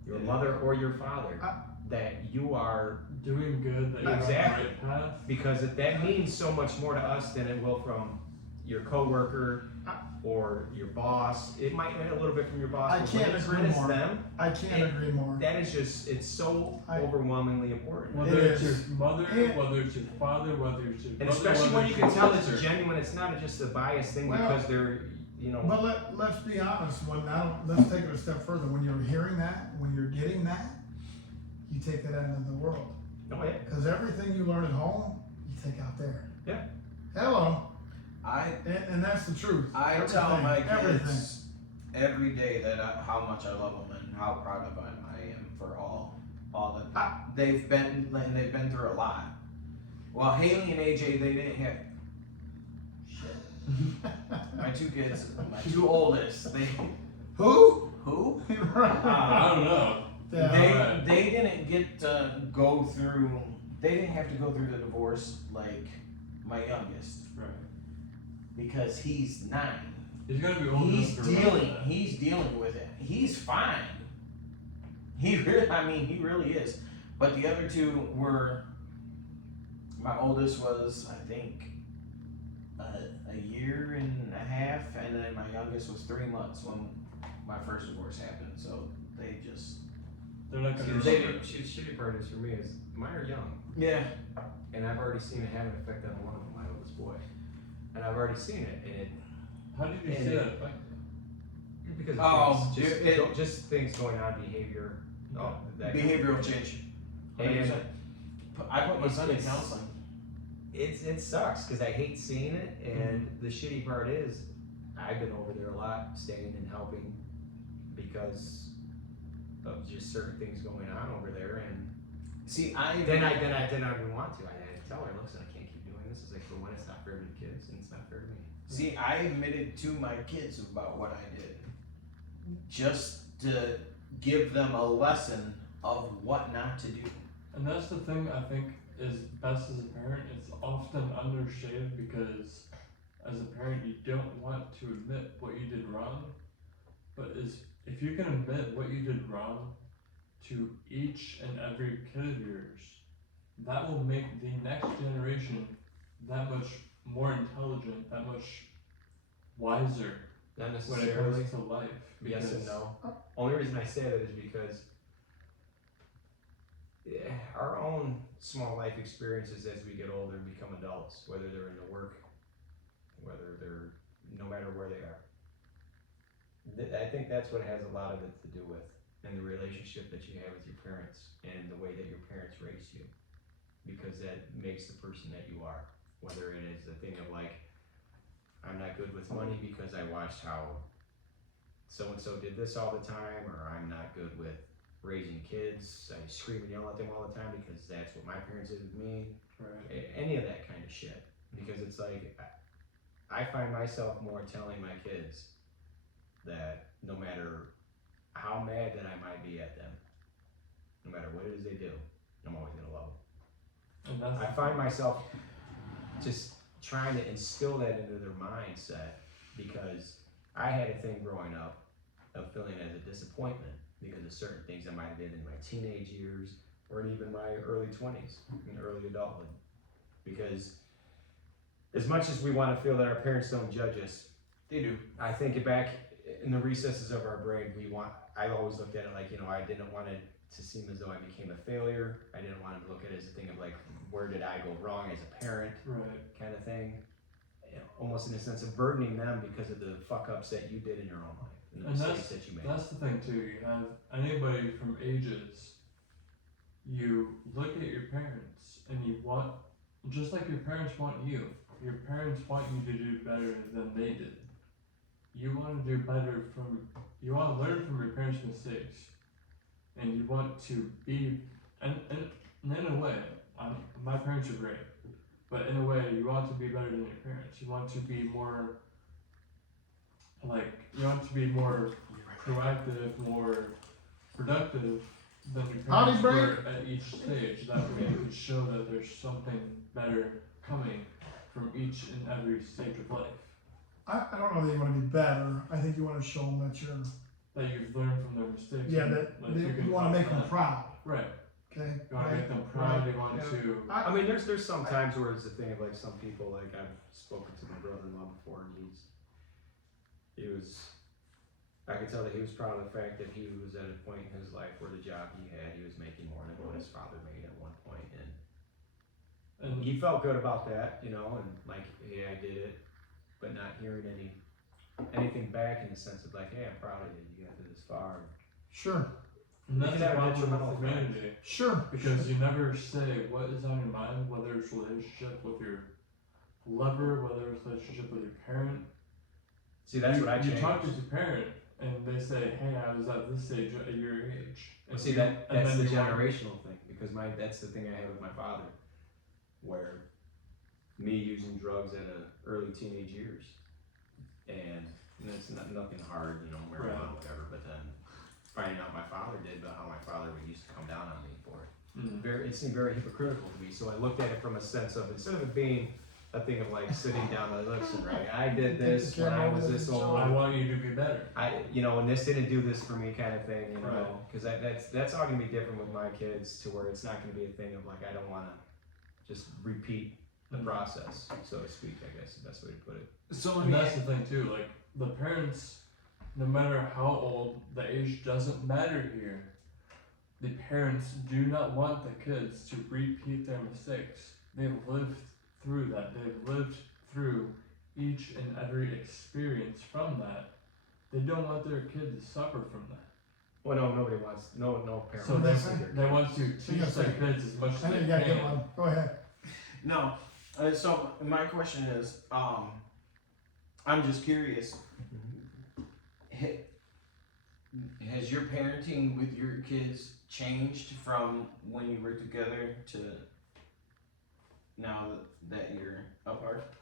your Yeah. mother or your father, that you are, Doing good, that you're Exactly. on the right path. because that means so much more to us than it will from your coworker or your boss. It might mean a little bit from your boss, I but can't when it's, agree when it's more. them, I can't agree more. that is just, it's so I- overwhelmingly important. Whether It it's is. your mother, And- whether it's your father, whether it's your And brother, especially whether when you it's can your tell it's sister. genuine, it's not just a biased thing Well, because they're, you know. But let's be honest, let's take it a step further. When you're hearing that, when you're getting that, you take that out into the world. Oh, yeah. Because everything you learn at home, you take out there. Yeah. Hello. I And that's the truth. I tell my kids Everything. every day that how much I love them and how proud of them I am for all that they've been through a lot. Well, Haley and AJ, they didn't have shit. My two kids, my two oldest, Who? who? I don't know. Yeah. They didn't get to go through. They didn't have to go through the divorce like my youngest Right. because he's 9. He's gonna be old He's enough to remember dealing. that. He's dealing with it. He's fine. He really. I mean, he really is. But the other two were. My oldest was, I think, a year and a half, and then my youngest was 3 months when my first divorce happened. So they just. They're not See, gonna the remember. shitty part is for me is mine are young, Yeah. and I've already seen it have an effect on one of them, my oldest boy, and I've already seen it, and it How did you And say it- that? because of Oh, things, just, it- just things going on, behavior, that kind of Behavioral thing. change. And 100%. I put my son in It's- counseling. it sucks because I hate seeing it, and the shitty part is I've been over there a lot, staying and helping because of just certain things going on over there, and See, then I didn't want to. I had to tell her, listen, I can't keep doing this. It's like, for one, it's not fair to the kids, and it's not fair to me. See, I admitted to my kids about what I did, just to give them a lesson of what not to do. And that's the thing I think is best as a parent. It's often understated because as a parent you don't want to admit what you did wrong. But if you can admit what you did wrong to each and every kid of yours, that will make the next generation that much more intelligent, that much wiser Not when it necessarily. comes to life. Yes and Because- no. Only reason I say that is because our own small life experiences as we get older and become adults, whether they're in the work, whether they're, no matter where they are. I think that's what has a lot of it to do with, and the relationship that you have with your parents and the way that your parents raised you. Because that makes the person that you are. Whether it is a thing of like, I'm not good with money because I watched how so-and-so did this all the time, or I'm not good with raising kids, I scream and yell at them all the time because that's what my parents did with me, Right. any of that kind of shit. Because it's like, I find myself more telling my kids that no matter how mad that I might be at them, no matter what it is they do, I'm always gonna love them. And that's I find myself just trying to instill that into their mindset because I had a thing growing up of feeling as a disappointment because of certain things I might have did in my teenage years or in even my early 20s and early adulthood. Because as much as we want to feel that our parents don't judge us, They do. I think back in the recesses of our brain, I always looked at it like, I didn't want it to seem as though I became a failure. I didn't want to look at it as a thing of like, where did I go wrong as a parent, Right. kind of thing. Almost in a sense of burdening them because of the fuck ups that you did in your own life and the And mistakes that you made. That's the thing too. You have anybody from ages. You look at your parents and you want, just like your parents want you. Your parents want you to do better than they did. You want to do better you want to learn from your parents' mistakes, and you want to be, and in a way, my parents are great, but in a way, you want to be better than your parents. You want to be more, proactive, more productive than your Howdy, parents Brady. were at each stage. That way you could show that there's something better coming from each and every stage of life. I don't know that you want to be better. I think you want to show them that you're, That you've learned from their mistakes. yeah, and, that like, you can want to make them that. proud. Right. Okay. You want to make them proud. You want to. I mean, there's some times where it's a thing of like some people, like I've spoken to my brother-in-law before, and I could tell that he was proud of the fact that he was at a point in his life where the job he had, he was making more than what his father made at one point, and he felt good about that, and like, hey, I did it, but not hearing anything back in the sense of like, hey, I'm proud of you, you got this far. Sure. And that's You the can have a problem detrimental with the community. Sure. Because you never say what is on your mind, whether it's relationship with your lover, whether it's relationship with your parent. See, that's what I changed. You talk to your parent, and they say, "Hey, I was at this stage at your age." Well, see, that's the generational thing, because that's the thing I had with my father, where me using drugs at early teenage years, and it's nothing hard, marijuana, Right. whatever, but then finding out my father did, but how my father used to come down on me for it. Mm. It seemed very hypocritical to me, so I looked at it from a sense of, instead of it being a thing of like sitting down and listen, right, I did this when I was this old, I want you to be better. and this didn't do this for me kind of thing, Right. because that's all gonna be different with my kids, to where it's not gonna be a thing of like, I don't wanna just repeat the process, so to speak, I guess is the best way to put it. So And that's the thing too, like the parents, no matter how old, the age doesn't matter here. The parents do not want the kids to repeat their mistakes. They've lived through that. They've lived through each and every experience from that. They don't want their kid to suffer from that. Well, nobody wants, no parent. So wants they- to see their They kids. want to teach their kids as much as I know they you got a good can. one. Go ahead. No, so my question is, I'm just curious. Has your parenting with your kids changed from when you were together to now that you're apart?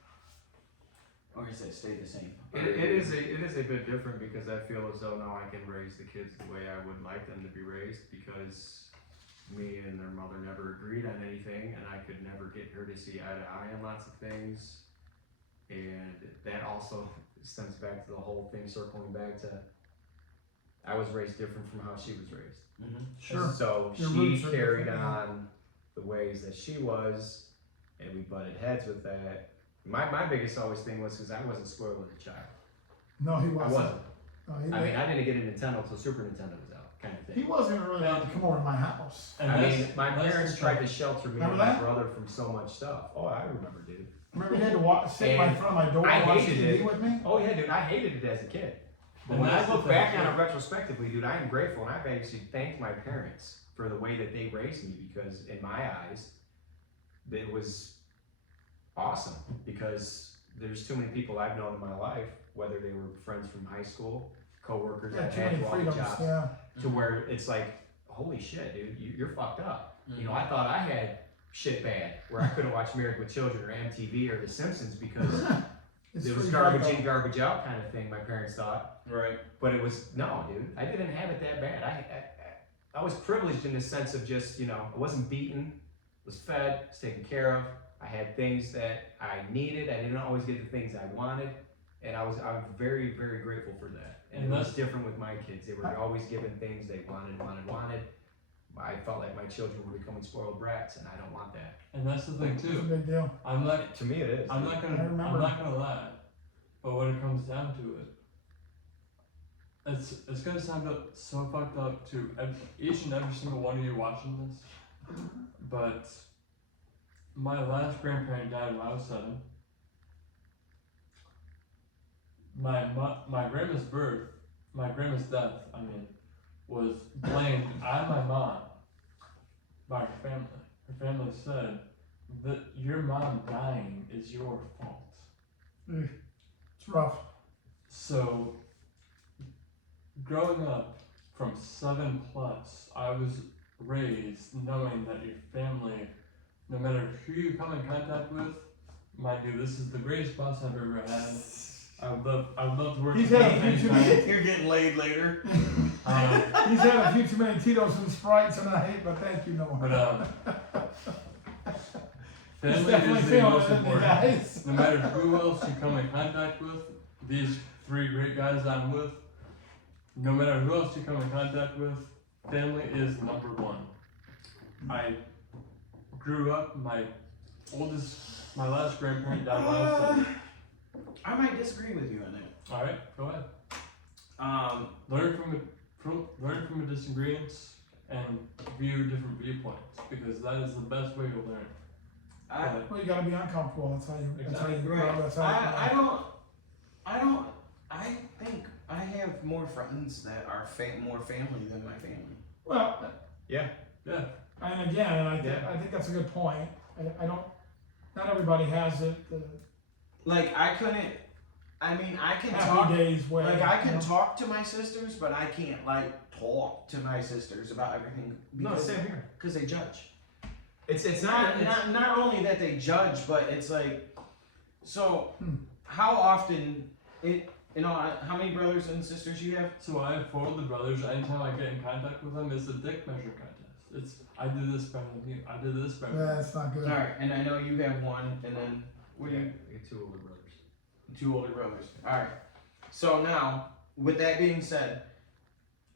Or has it stayed the same? It is a bit different, because I feel as though now I can raise the kids the way I would like them to be raised, because me and their mother never agreed on anything, and I could never get her to see eye to eye on lots of things. And that also stems back to the whole thing, circling back to, I was raised different from how she was raised. Mm-hmm. Sure. So Your she roots are carried different, yeah. on the ways that she was, and we butted heads with that. My biggest always thing was because I wasn't spoiled as a child. No, he I wasn't. wasn't. No, I mean, I didn't get a Nintendo until Super Nintendo was out, kind of he thing. wasn't even really allowed to come over to my house. And I that's- mean, my that's parents the tried thing. to shelter me Remember and my that? brother from so much stuff. Oh, I remember, dude. Remember, you had to sit in And front of my door I and watch hated TV it. with me? Oh yeah, dude, I hated it as a kid. But And when I that's the look thing, back too. on it retrospectively, dude, I am grateful, and I've actually thanked my parents for the way that they raised me, because in my eyes, it was awesome, because there's too many people I've known in my life, whether they were friends from high school, coworkers Yeah, that too had many all the freedoms, jobs, yeah. to where it's like, holy shit, dude, you're fucked up. You know, I thought I had shit bad, where I couldn't watch Married with Children or MTV or The Simpsons because It's it was free garbage freedom. in, garbage out kind of thing, my parents thought. Right. But it was, no, dude, I didn't have it that bad. I was privileged in the sense of just, I wasn't beaten, was fed, was taken care of. I had things that I needed. I didn't always get the things I wanted. And I was very, very grateful for that. And And it was different with my kids. They were always given things they wanted. I felt like my children were becoming spoiled brats, and I don't want that. And that's the thing It's a too. big deal. I'm not To me, it is. I'm not I gonna remember. I'm not gonna lie. But when it comes down to it, it's gonna sound so fucked up to each and every single one of you watching this, but my last grandparent died when I was 7. My grandma's death, was blamed on my mom by her family. Her family said that your mom dying is your fault. It's rough. So, growing up from 7 plus, I was raised knowing that your family, no matter who you come in contact with, mind you, this is the greatest boss I've ever had. I would love to work He's with had him a few anytime. You're getting laid later. He's had a few too many Tito's and Sprites tonight, but thank you, no one. But He's family definitely is the feeling most it, important. guys. No matter who else you come in contact with, these 3 great guys I'm with, no matter who else you come in contact with, family is number 1. I grew up, my last grandparent died when I was 7. I might disagree with you on that. Alright, go ahead. Learn from the disagreements and view different viewpoints, because that is the best way to learn. Go ahead. Well, you gotta be uncomfortable. That's how you. Right. That's how you I think I have more friends that are more family than my family. Well, Yeah. and again, I think that's a good point. I don't. Not everybody has it. Like I can Happy talk. days way. Like I you can know? talk to my sisters, but I can't like talk to my sisters about everything because here. they judge. It's Not only that they judge, but it's like, so Hmm. how often how many brothers and sisters you have? So I have 4 older brothers. Anytime I get in contact with them, it's a dick measure contest. It's I did this better than you. I did this better. Yeah, it's not good. All right, and I know you have one, and then what do you? 2 older brothers. 2 older brothers. All right. So now, with that being said,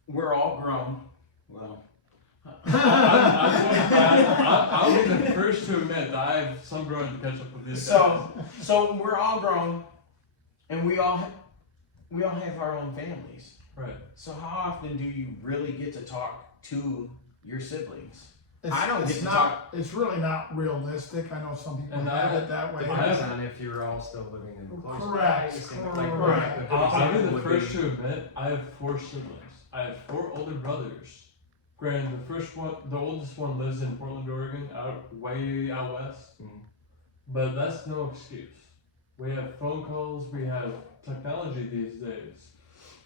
we're all grown. Well, I'll be the first to admit that I have some growing to catch up with these so we're all grown, and we all have our own families. guys. Right. So how often do you really get to talk to your siblings? It's, I don't it's get to not. It's really not realistic. I know some people And have I- it that way. I have- Depends on if you're all still living in close Correct, ties, and correct. I'll be the would first to admit I have 4 siblings. I have 4 older brothers. Granted, the oldest one lives in Portland, Oregon, way out west. Mhm. But that's no excuse. We have phone calls, we have technology these days.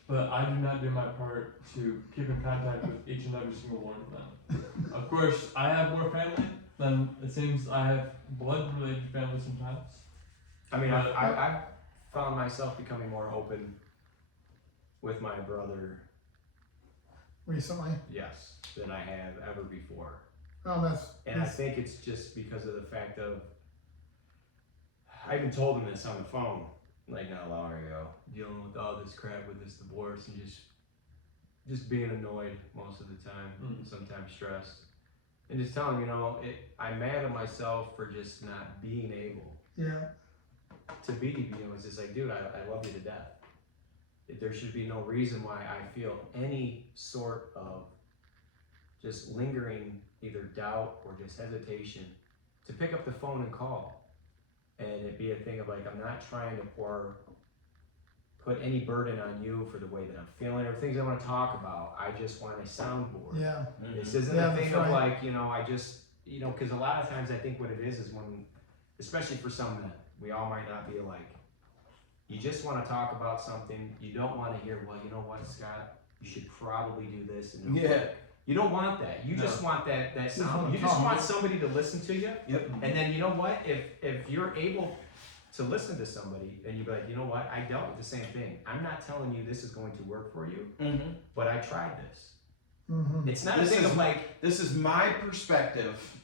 But I do not do my part to keep in contact with each and every single one of them. Of course, I have more family than it seems I have blood-related family sometimes. I mean, I've found myself becoming more open with my brother, Recently. yes, than I have ever before. Oh, that's. And I think it's just because of the fact of, I even told him this on the phone, like not long ago, dealing with all this crap with this divorce and just being annoyed most of the time, and sometimes stressed. And just telling him, I'm mad at myself for just not being able Yeah. to be, it's just like, dude, I love you to death. There should be no reason why I feel any sort of just lingering either doubt or just hesitation to pick up the phone and call. And it be a thing of like, I'm not trying to put any burden on you for the way that I'm feeling or things I want to talk about. I just want a soundboard. Yeah. This isn't Yeah, a thing that's of right. like, I just, because a lot of times I think what it is when, especially for some men, we all might not be alike. You just want to talk about something. You don't want to hear, well, you know what, Scott, you should probably do this. And Yeah. You don't want that. You just want that Just sound. wanna You just talk. want somebody to listen to you. Yep. And then you know what? If you're able to listen to somebody, then you be like, you know what? I dealt with the same thing. I'm not telling you this is going to work for you, Mm-hmm. but I tried this. Mm-hmm. It's not This a thing is- of like, This is my perspective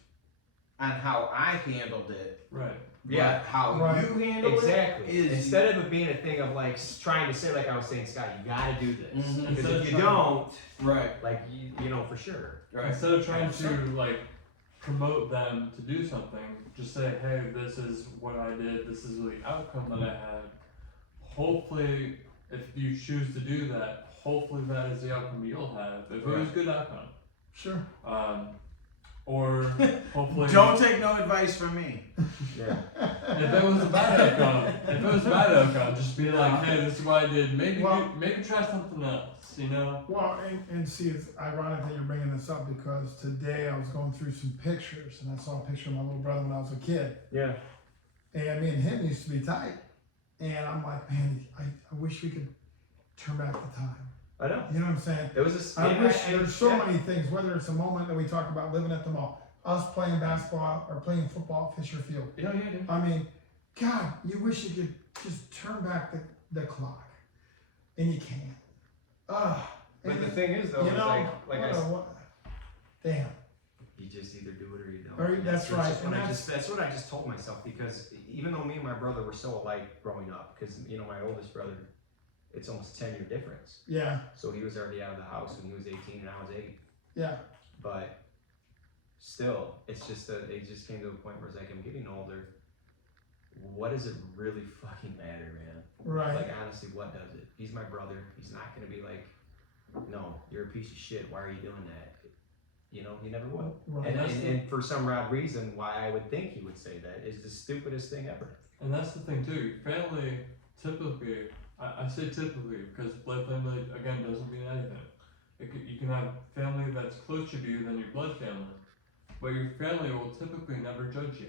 on how I handled it. Right. Yeah. But how Right. you handle exactly. it is Instead of it being a thing of like trying to say, like I was saying, Scott, you got to do this. Mhm. Because Instead if of you trying- don't, right. like you know for sure. Right. Instead of trying to like promote them to do something, just say, hey, this is what I did, this is the outcome that I had. Hopefully, if you choose to do that, hopefully that is the outcome you'll have. If it was a good outcome. Sure. Or hopefully Don't take no advice from me. Yeah. if it was a bad outcome, just be like, hey, this is what I did. Maybe maybe try something else, you know? Well, and see, it's ironic that you're bringing this up because today I was going through some pictures and I saw a picture of my little brother when I was a kid. Yeah. And me and him used to be tight. And I'm like, man, I wish we could turn back the time. I know. You know what I'm saying? It was a. I wish there's so many things, whether it's a moment that we talk about living at the mall, us playing basketball or playing football at Fisher Field. Yeah, dude. I mean, God, you wish you could just turn back the clock. And you can't. But the thing is, though, you is know, like I said, damn. you just either do it or you don't. Or that's right, Just what and that's what I just told myself, because even though me and my brother were so alike growing up, because you know my oldest brother, it's almost 10-year difference. Yeah, So he was already out of the house when he was 18 and I was 8. yeah, But still, it's just that it just came to a point where it's like I'm getting older. What does it really fucking matter, man? right. Like honestly, what does it? He's my brother. He's not gonna be like, no, you're a piece of shit. Why are you doing that? You know, he never would. Right. And for some odd reason, why I would think he would say that is the stupidest thing ever. And that's the thing too. Family typically, I say typically because blood family again doesn't mean anything. You can have family that's closer to you than your blood family, but your family will typically never judge you.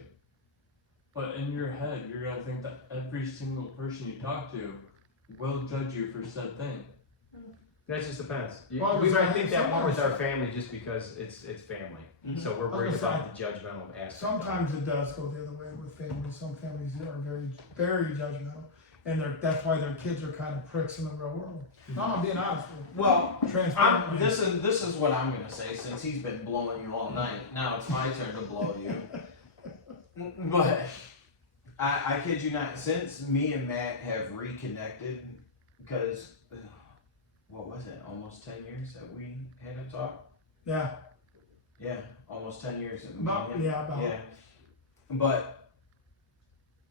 But in your head, you're gonna think that every single person you talk to will judge you for said thing. That just depends. Well, We because might think that more with our sometimes- family just because it's family. Mhm. So we're I was worried gonna about the judgmental aspect. Sometimes it does go the other way with families. Some families are very, very judgmental. And that's why their kids are kind of pricks in the real world. No, I'm being honest with you. Well, Transparent. this is what I'm gonna say, since he's been blowing you all night. Now it's my turn to blow you. But I kid you not, since me and Matt have reconnected, because what was it, almost 10 years that we had a talk? Yeah, Yeah, almost 10 years. that me about, and him- yeah, about. Yeah, but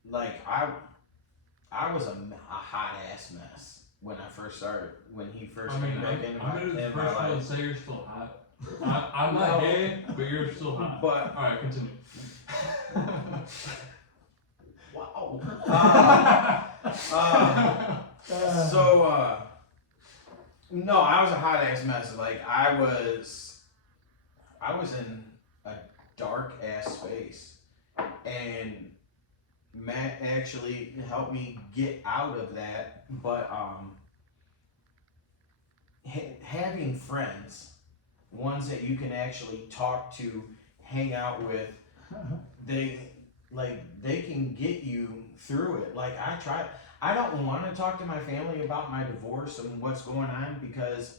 like I was a hot ass mess when I first started, when he first I mean, came back in I'm gonna be the my first one to life. say you're still hot. I'm not gay, but you're still hot. But Alright, continue. wow. No, I was a hot ass mess. Like I was in a dark ass space, and Matt actually helped me get out of that. But having friends, ones that you can actually talk to, hang out with, they can get you through it. Like I don't want to talk to my family about my divorce and what's going on, because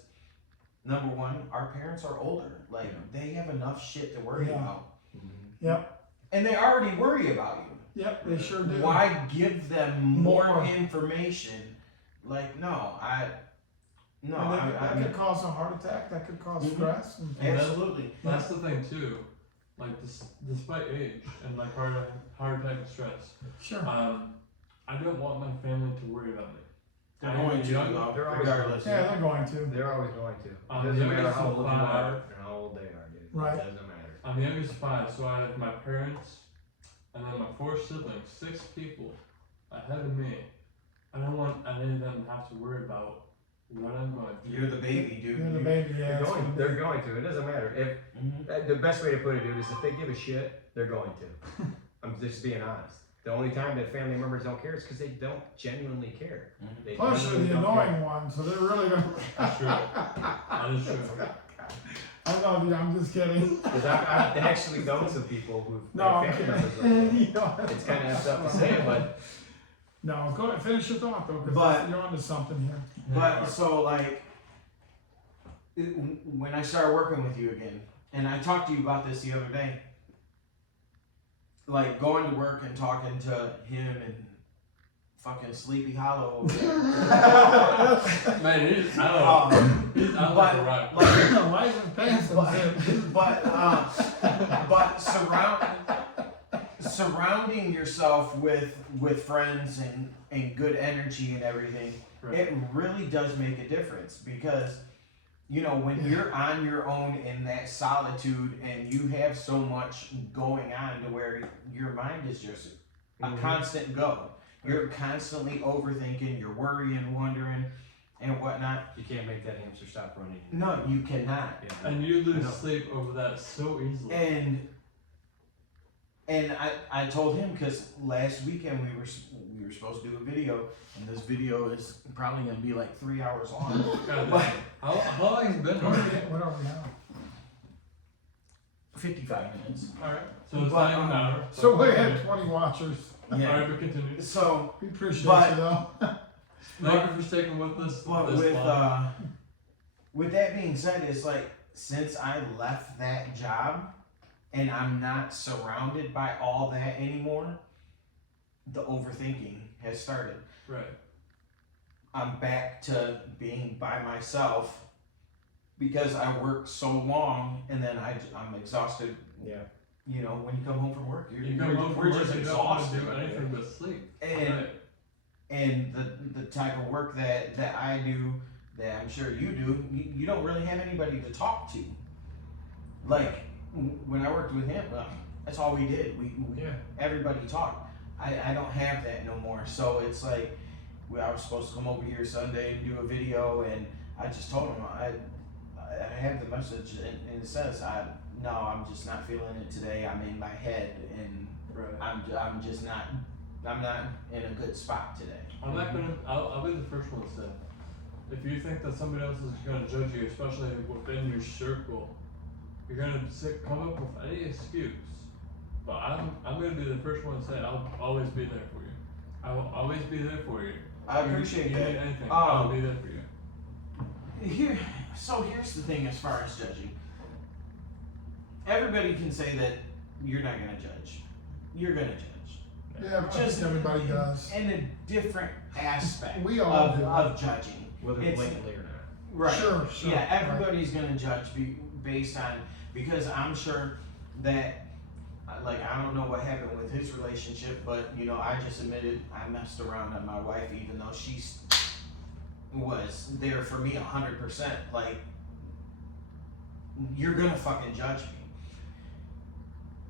number one, our parents are older. Like they have enough shit to worry Yeah. about, Yep, and they already worry about you. yep, they sure do. Why give them more More. information? Like no, And that could cause a heart attack, that could cause Mhm. stress. And, absolutely. That's the thing too. Like despite age and like heart attack and stress, sure. I don't want my family to worry about me. They're I'm going to, young- though, They're always regardless. Yeah, they're going to. They're always going to. I'm Doesn't the matter youngest how of old you are five. and how old they are, dude. Right. It doesn't matter. I'm the youngest of 5, so I have my parents and then my 4 siblings, 6 people ahead of me. I don't want any of them to have to worry about what I'm going through. You're the baby, dude. You're the baby, yeah. They're going to. It doesn't matter. If Mhm. the best way to put it, dude, is if they give a shit, they're going to. I'm just being honest. The only time that family members don't care is because they don't genuinely care. Mhm. They Plus you're genuinely the don't care. annoying one, so they're really gonna. That's true. That is true. I love you, I'm just kidding. Because I've actually known some people who've No, had I'm family members like kidding. that. You know, It's kind of effed up to say it, but No, go ahead, finish your thought though, But- because you're onto something here. But so like, when I started working with you again, and I talked to you about this the other day, like going to work and talking to him and fucking Sleepy Hollow over there. Man, I don't know. He's out like a rock. Why is his pants but surrounding yourself with friends and good energy and everything, Right. it really does make a difference because, you know, when you're on your own in that solitude and you have so much going on to where your mind is just a constant go. You're constantly overthinking, you're worrying, wondering, and whatnot. You can't make that hamster stop running. No, you cannot. Yeah. And you I lose know. sleep over that so easily. And I told him because last weekend we were supposed to do a video, and this video is probably gonna be like 3 hours long. God, But how long has it been? What already? are we now? 55 minutes. Alright, so it's But, not even an hour. So we continue. had 20 watchers. Yeah. Alright, but continue. So, We appreciate But- you though. Thank you for sticking with us. but this long. with that being said, it's like since I left that job and I'm not surrounded by all that anymore, the overthinking has started. Right. I'm back to being by myself because I worked so long and then I'm exhausted. Yeah. You know, when you come home from work, You come home we're from work, just you don't want to exhausted. do anything but sleep. And Right. and the type of work that I do, that I'm sure you do, you don't really have anybody to talk to. Like when I worked with him, that's all we did. We Yeah. everybody talked. I don't have that no more. So it's like I was supposed to come over here Sunday and do a video, and I just told him I have the message, and it says I'm just not feeling it today. I'm in my head, and Right. I'm just not. I'm not in a good spot today. I'm not gonna. I'll be the first one to say, if you think that somebody else is gonna judge you, especially within your circle, you're gonna come up with any excuse. But I'm gonna be the first one to say I'll always be there for you. I will always be there for you. I appreciate you that. need anything, I'll be there for you. Here's the thing as far as judging. Everybody can say that you're not gonna judge. You're gonna judge. Yeah, I Just think everybody does. In a different aspect We all do. of judging. Whether It's- blatantly or not. Right. Sure, sure. Yeah, everybody's gonna judge based on, because I'm sure that, like, I don't know what happened with his relationship, but, you know, I just admitted I messed around on my wife, even though she was there for me 100%. Like, you're gonna fucking judge me.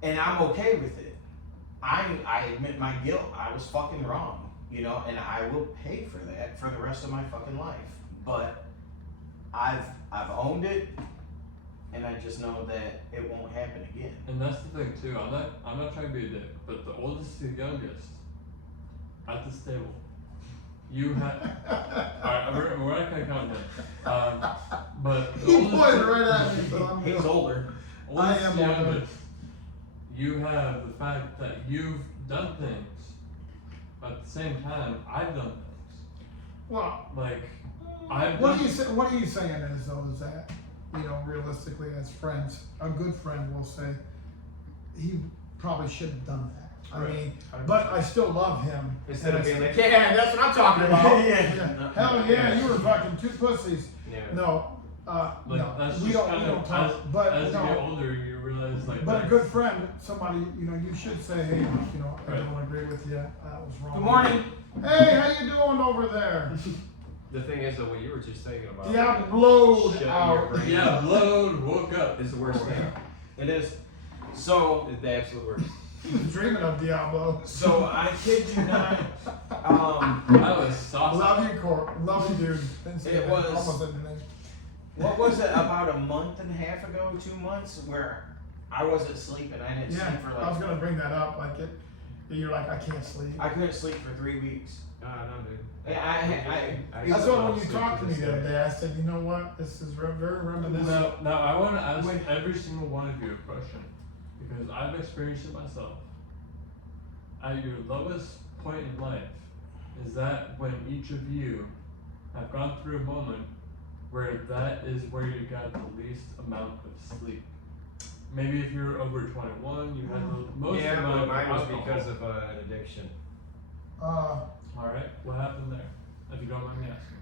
And I'm okay with it. I admit my guilt. I was fucking wrong, you know, and I will pay for that for the rest of my fucking life. But I've owned it, and I just know that it won't happen again. And that's the thing too. I'm not trying to be a dick, but the oldest to the youngest at this table, you have. Alright, we're not gonna count him. But the He oldest pointed to- right at me, but I'm He's older. oldest I am to older. youngest, you have the fact that you've done things, but at the same time, I've done things. Well, Like, I've what done. are you saying is though is that, you know, realistically as friends, a good friend will say he probably should have done that. I Right. mean, but I still love him. Instead of And I being like, yeah, that's what I'm talking about. Yeah. Hell yeah, you were fucking two pussies. Yeah. No, Like, no, that's we just don't, we kind don't of, talk, but as you get no. older, you realize, like, But a that's- good friend, somebody, you know, you should say, hey, you know, I Right. don't agree with you, that was wrong. Good morning. Hey, how you doing over there? The thing is, though, what you were just saying about Diablo shutting your out. brain Yeah, blowed, woke up. is the worst thing. It is. So, It's the absolute worst. Dreaming of Diablo. so I kid you not. That was saucy. Love you, Cor. Love you, dude. Didn't say It that. was- Almost said your name. What was it, about a month and a half ago, 2 months, where I wasn't sleeping. I didn't Yeah, sleep for I was like, gonna bring that up. Like it, you're like, I can't sleep. I couldn't sleep for 3 weeks. No, dude. I That's still why when don't you sleep talked to me this the other day. day, I said, you know what? This is very reminiscent. Now, I want to ask Wait. every single one of you a question, because I've experienced it myself. At your lowest point in life, is that when each of you have gone through a moment where that is where you got the least amount of sleep? Maybe if you're over 21, you had the most Yeah, amount but of mine was alcohol. because of an addiction. Alright, what happened there? If you don't mind me asking.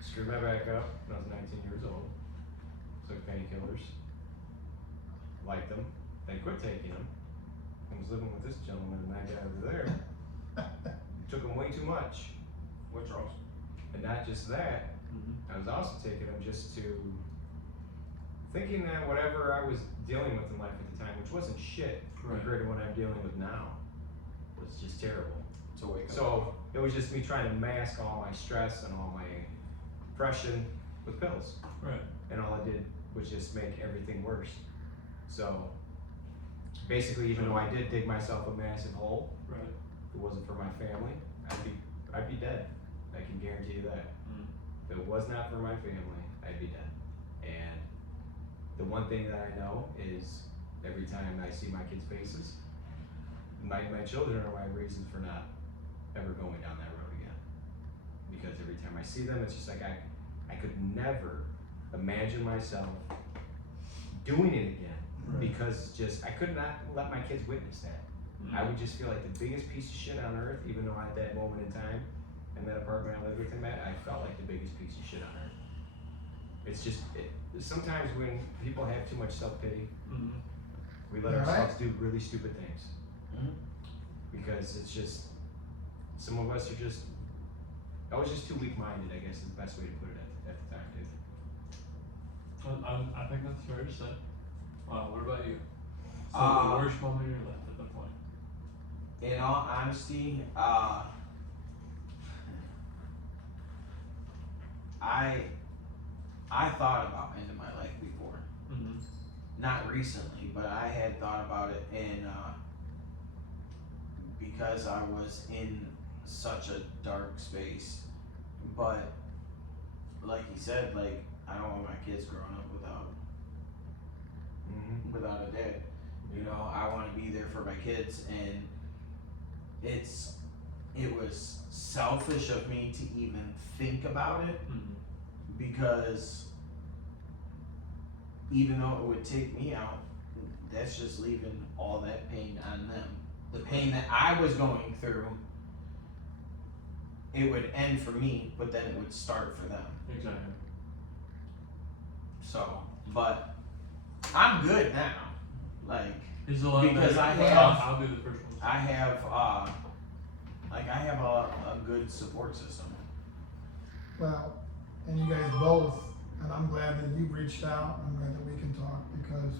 Screwed my back up when I was 19 years old. Took painkillers. Liked them. Then quit taking them. I was living with this gentleman and that guy over there. Took him way too much. What's wrong? And not just that, I was also taking him just to thinking that whatever I was dealing with in life at the time, which wasn't shit Right. compared to what I'm dealing with now, was just terrible. To wake up. So it was just me trying to mask all my stress and all my depression with pills. Right. And all it did was just make everything worse. So basically, even though I did dig myself a massive hole, Right. if it wasn't for my family, I'd be dead. I can guarantee you that. If it was not for my family, I'd be dead. And the one thing that I know is every time I see my kids' faces, my children are my reasons for not ever going down that road again. Because every time I see them, it's just like I could never imagine myself doing it again. Right. Because just I could not let my kids witness that. I would just feel like the biggest piece of shit on earth, even though at that moment in time, in that apartment I lived with him at, I felt like the biggest piece of shit on earth. It's just, sometimes when people have too much self-pity, we let Right. ourselves do really stupid things. Mhm. Because it's just, some of us are just, I was just too weak-minded, I guess is the best way to put it at the time, dude. I think that's fair to say. What about you? So Uh, the worst moment of your life at that point. In all honesty, I thought about ending my life before. Not recently, but I had thought about it, and because I was in such a dark space. But like he said, like I don't want my kids growing up without a dad. You know, I want to be there for my kids, and it was selfish of me to even think about it, because even though it would take me out, that's just leaving all that pain on them. The pain that I was going through, it would end for me, but then it would start for them. Exactly. So, but I'm good now. Like, Is a lot Because better. I Well, have- I'll do the first one. I have, I have a good support system. Well, and you guys both, and I'm glad that you reached out, I'm glad that we can talk, because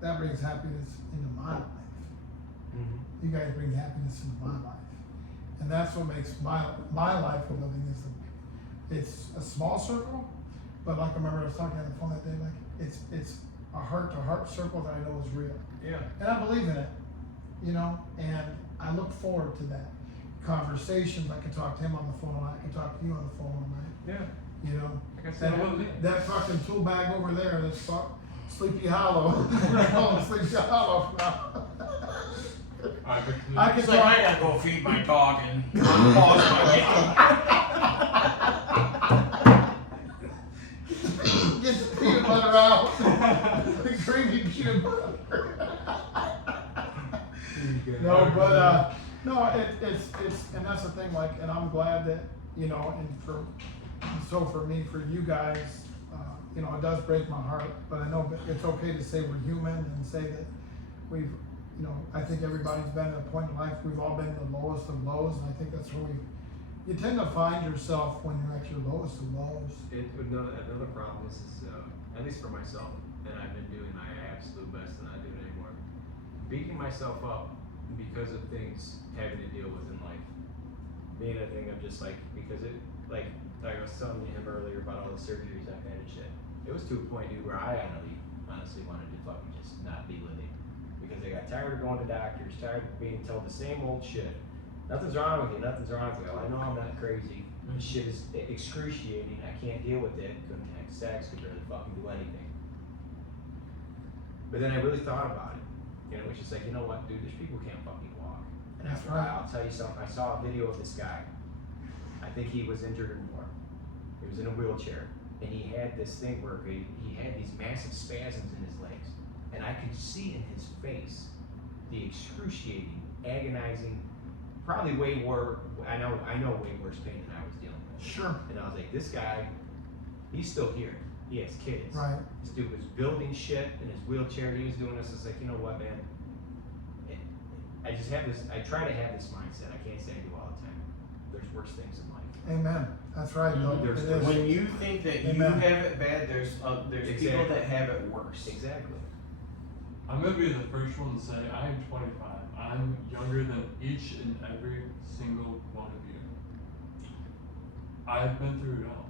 that brings happiness into my life. You guys bring happiness into my life. And that's what makes my life a living is it's a small circle, but like I remember I was talking on the phone that day, like it's a heart-to-heart circle that I know is real. Yeah. And I believe in it, you know, and I look forward to that. Conversations, I can talk to him on the phone, I can talk to you on the phone all night, Yeah. you know. Like I said, That fucking tool bag over there, that's Sleepy Hollow. We're calling it Sleepy Hollow now. Alright, back to I the- can It's like I talk. gotta go feed my dog and pause my Get the peanut butter out. The creamy peanut butter. No, but no, it's and that's the thing. Like, and I'm glad that you know, and for me, for you guys, you know, it does break my heart. But I know it's okay to say we're human and say that we've, you know, I think everybody's been at a point in life we've all been the lowest of lows, and I think that's where you tend to find yourself when you're at your lowest of lows. Another problem is at least for myself, and I've been doing my absolute best to not do it anymore. Beating myself up because of things having to deal with in life. Being a thing of just like, because it, like I was telling him earlier about all the surgeries I've had and shit. It was to a point, dude, where I honestly wanted to fucking just not be living. Because I got tired of going to doctors, tired of being told the same old shit. Nothing's wrong with you, nothing's wrong with you. I know I'm not crazy. This shit is excruciating. I can't deal with it. Couldn't have sex, could barely fucking do anything. But then I really thought about it. And it was just like, you know what, dude, there's people who can't fucking walk. And That's after a right. while, I'll tell you something. I saw a video of this guy. I think he was injured or more. He was in a wheelchair. And he had this thing where he had these massive spasms in his legs. And I could see in his face the excruciating, agonizing, probably way more, I know way worse pain than I was dealing with. Sure. And I was like, this guy, he's still here. He has kids. Right. This dude was building shit in his wheelchair. He was doing this. It's like, you know what, man? I just have this, I try to have this mindset, I can't say I do all the time. There's worse things in life. Amen. That's right, though. There's- It there's- is. When you think that you Amen. have it bad, there's people Exactly. that have it worse. Exactly. I'm gonna be the first one to say I am 25. I'm younger than each and every single one of you. I've been through it all.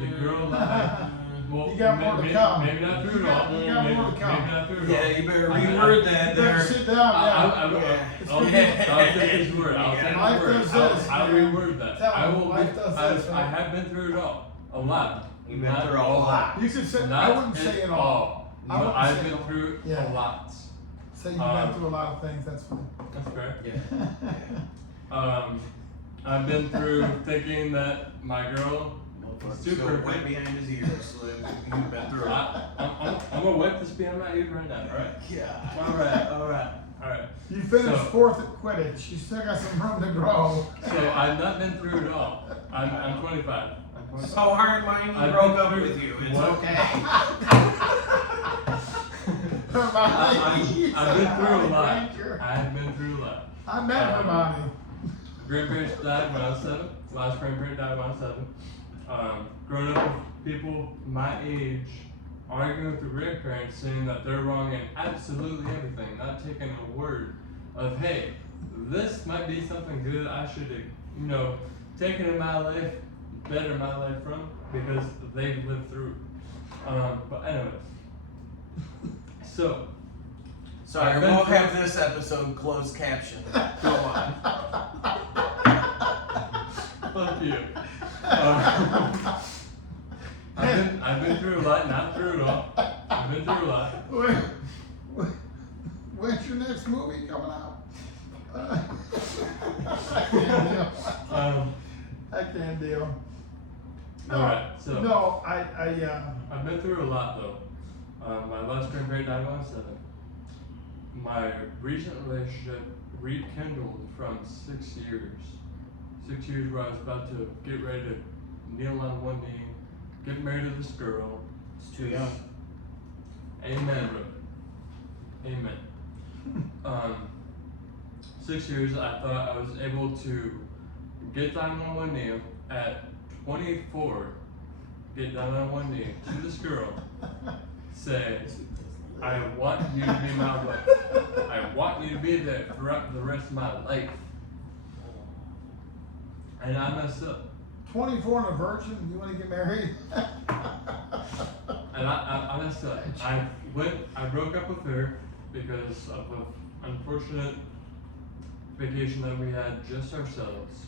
The girl that I, well, You got more to come. Maybe not through it all. You got maybe, more to come. maybe not through it Yeah, all. you better I- reword that You better there. sit down, yeah. I'll take his word. I'll take his Life word. does this, I'll man. reword that. Tell I him, will. life does this, I right? have been through it all. A lot. You've been Not through a all. lot. You could say, I Not wouldn't say it all. I No, wouldn't I've say been it all. through Yeah. a lot. Say you've been through a lot of things, that's fine. That's fair. Yeah. I've been through thinking that my girl. Super Super. wet behind his ears, so you've been through it. I'm gonna wipe this behind my ear right now. All right. Yeah. All right. You finished So- fourth at Quidditch, you still got some room to grow. So I've not been through it all. I'm 25. I'm 25. So Hermione I've broke been up through- with you. It's What? okay. I've been through a lot. Ranger. I've been through a lot. I met Hermione. Grandparents died when I was 7. Last grandparent died when I was 7. Growing up with people my age, arguing with the grandparents, saying that they're wrong in absolutely everything, not taking a word of, hey, this might be something good I should, take in my life, better my life from, because they've lived through. But anyways, so. Sorry, I've we'll been through- have this episode closed caption. Go on. Fuck you. I've been through a lot, not through it all. I've been through a lot. When's your next movie coming out? I can't deal. I can't deal. No, Alright, so no, I've been through a lot though. My last grandparent died when I was 7. My recent relationship rekindled from 6 years. 6 years where I was about to get ready to kneel on one knee, get married to this girl. It's too young. Amen, bro. Amen. 6 years, I thought I was able to get down on one knee at 24, get down on one knee to this girl, say, I want you to be my wife. I want you to be there throughout the rest of my life. And I messed up. 24 and a virgin, you wanna get married? And I messed up. I broke up with her because of an unfortunate vacation that we had just ourselves.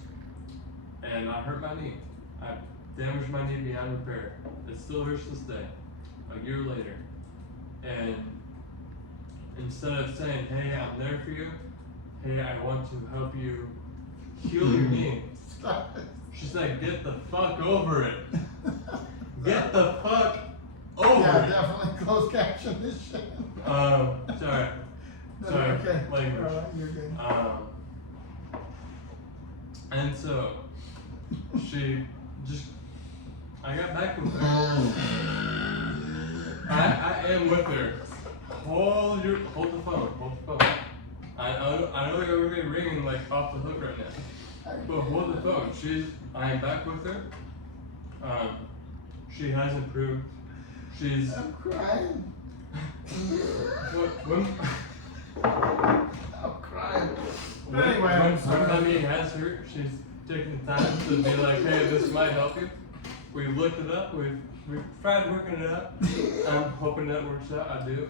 And I hurt my knee. I damaged my knee beyond repair. It still hurts this day, a year later. And instead of saying, hey, I'm there for you, hey, I want to help you heal your knee, she said, get the fuck over it. Get the fuck over Yeah, it. definitely closed caption this shit. Sorry. No, Sorry, okay. language. All right, you're good. And so she just, I got back with her. I am with her. Hold the phone. I know you're gonna be ringing like off the hook right now. But hold the phone. I am back with her. She has improved. She's, I'm crying. when I'm crying. Anyway, I'm when sorry. my knee has hurt, she's taking the time to be like, hey, this might help you. We've looked it up. We've tried working it out. I'm hoping that works out. I do.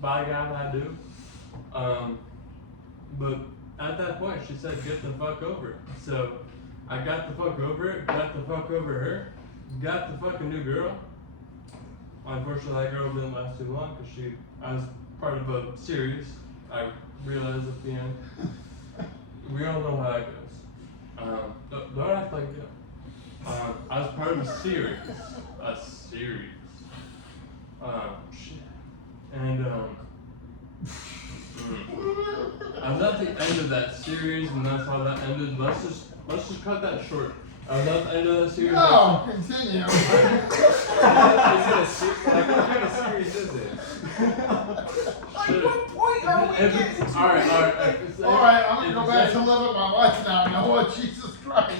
By God, I do. But at that point, she said, get the fuck over it. So I got the fuck over it, got the fuck over her, got the fucking new girl. Unfortunately, that girl didn't last too long because I was part of a series. I realized at the end. We all know how it goes. Don't act like you know. I was part of a series. Shit. And I was at the end of that series, and that's how that ended. Let's just cut that short. I was at the end of that series. No, continue. Is it a series? Like, what kind of series is it? Like, what if it's, alright, if it's, Alright, I'm gonna if go it's back any- to live with my wife now, Noah, Jesus Christ.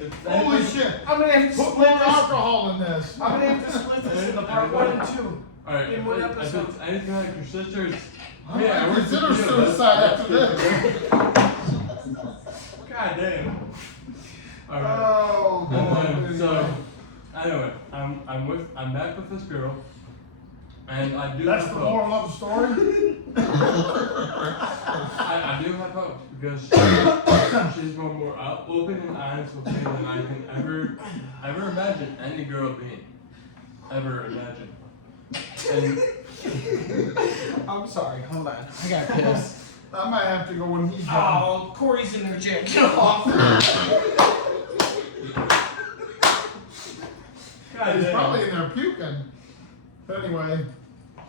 if it's Holy anything- shit, I'm gonna have to put split more this. alcohol in this. I'm gonna have to split this into part 1 and 2. Alright, In if, one if episode. it's anything like your sister, it's, I yeah, might we're consider together, suicide that's after this. God damn. Alright. Oh, And boy. then, so, anyway, I'm back with this girl, and I do That's have the hope. moral of the story? I do have hope because she's more open and honest with me than I can ever imagine any girl being. Ever imagine. And I'm sorry, hold on. I got pissed. I might have to go when he's gone. Oh, Corey's in there, Jack. Get off. God He's damn. probably in there puking. But anyway,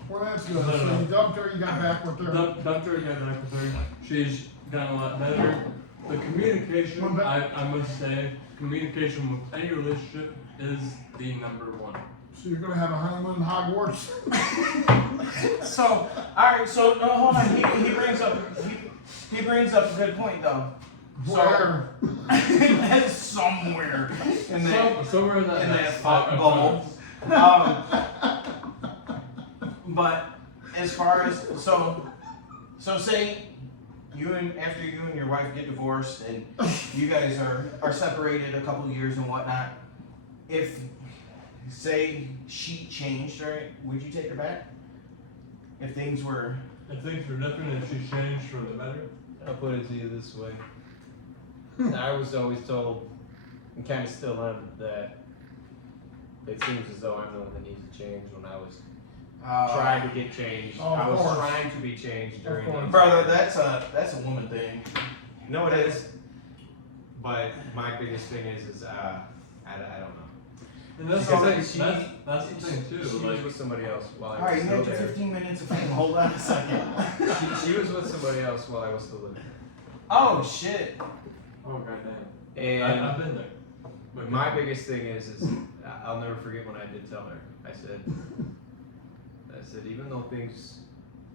well, that's good. No, no, So no. you dumped her, you got back with her. Dumped her, got back with her. She's gotten a lot better. The communication, Well, but- I must say, communication with any relationship is the number one. So you're gonna have a honeymoon in Hogwarts? So, alright, so, no, hold on. He brings up a good point, though. Where? That's somewhere in that. Somewhere in that, in that next fuck five bubble. months. But as far as so say after you and your wife get divorced and you guys are separated a couple years and whatnot, if say she changed, right, would you take her back? If things were If things were different and she changed for the better. I'll put it to you this way. I was always told, and kind of still am, that it seems as though I'm the one that needs to change when I was trying to get changed. Oh, of I was course. trying to be changed during course. the brother, that's a woman thing. No, it is. But my biggest thing is I don't know. And that's Because the thing. she- That's the thing too. She was Like, with somebody else while I Alright, was you still had your there. 15 minutes of fame. Hold on a second. She was with somebody else while I was still living. Oh shit. oh goddamn. And I've been there. But my biggest thing is I'll never forget when I did tell her. I said, even though things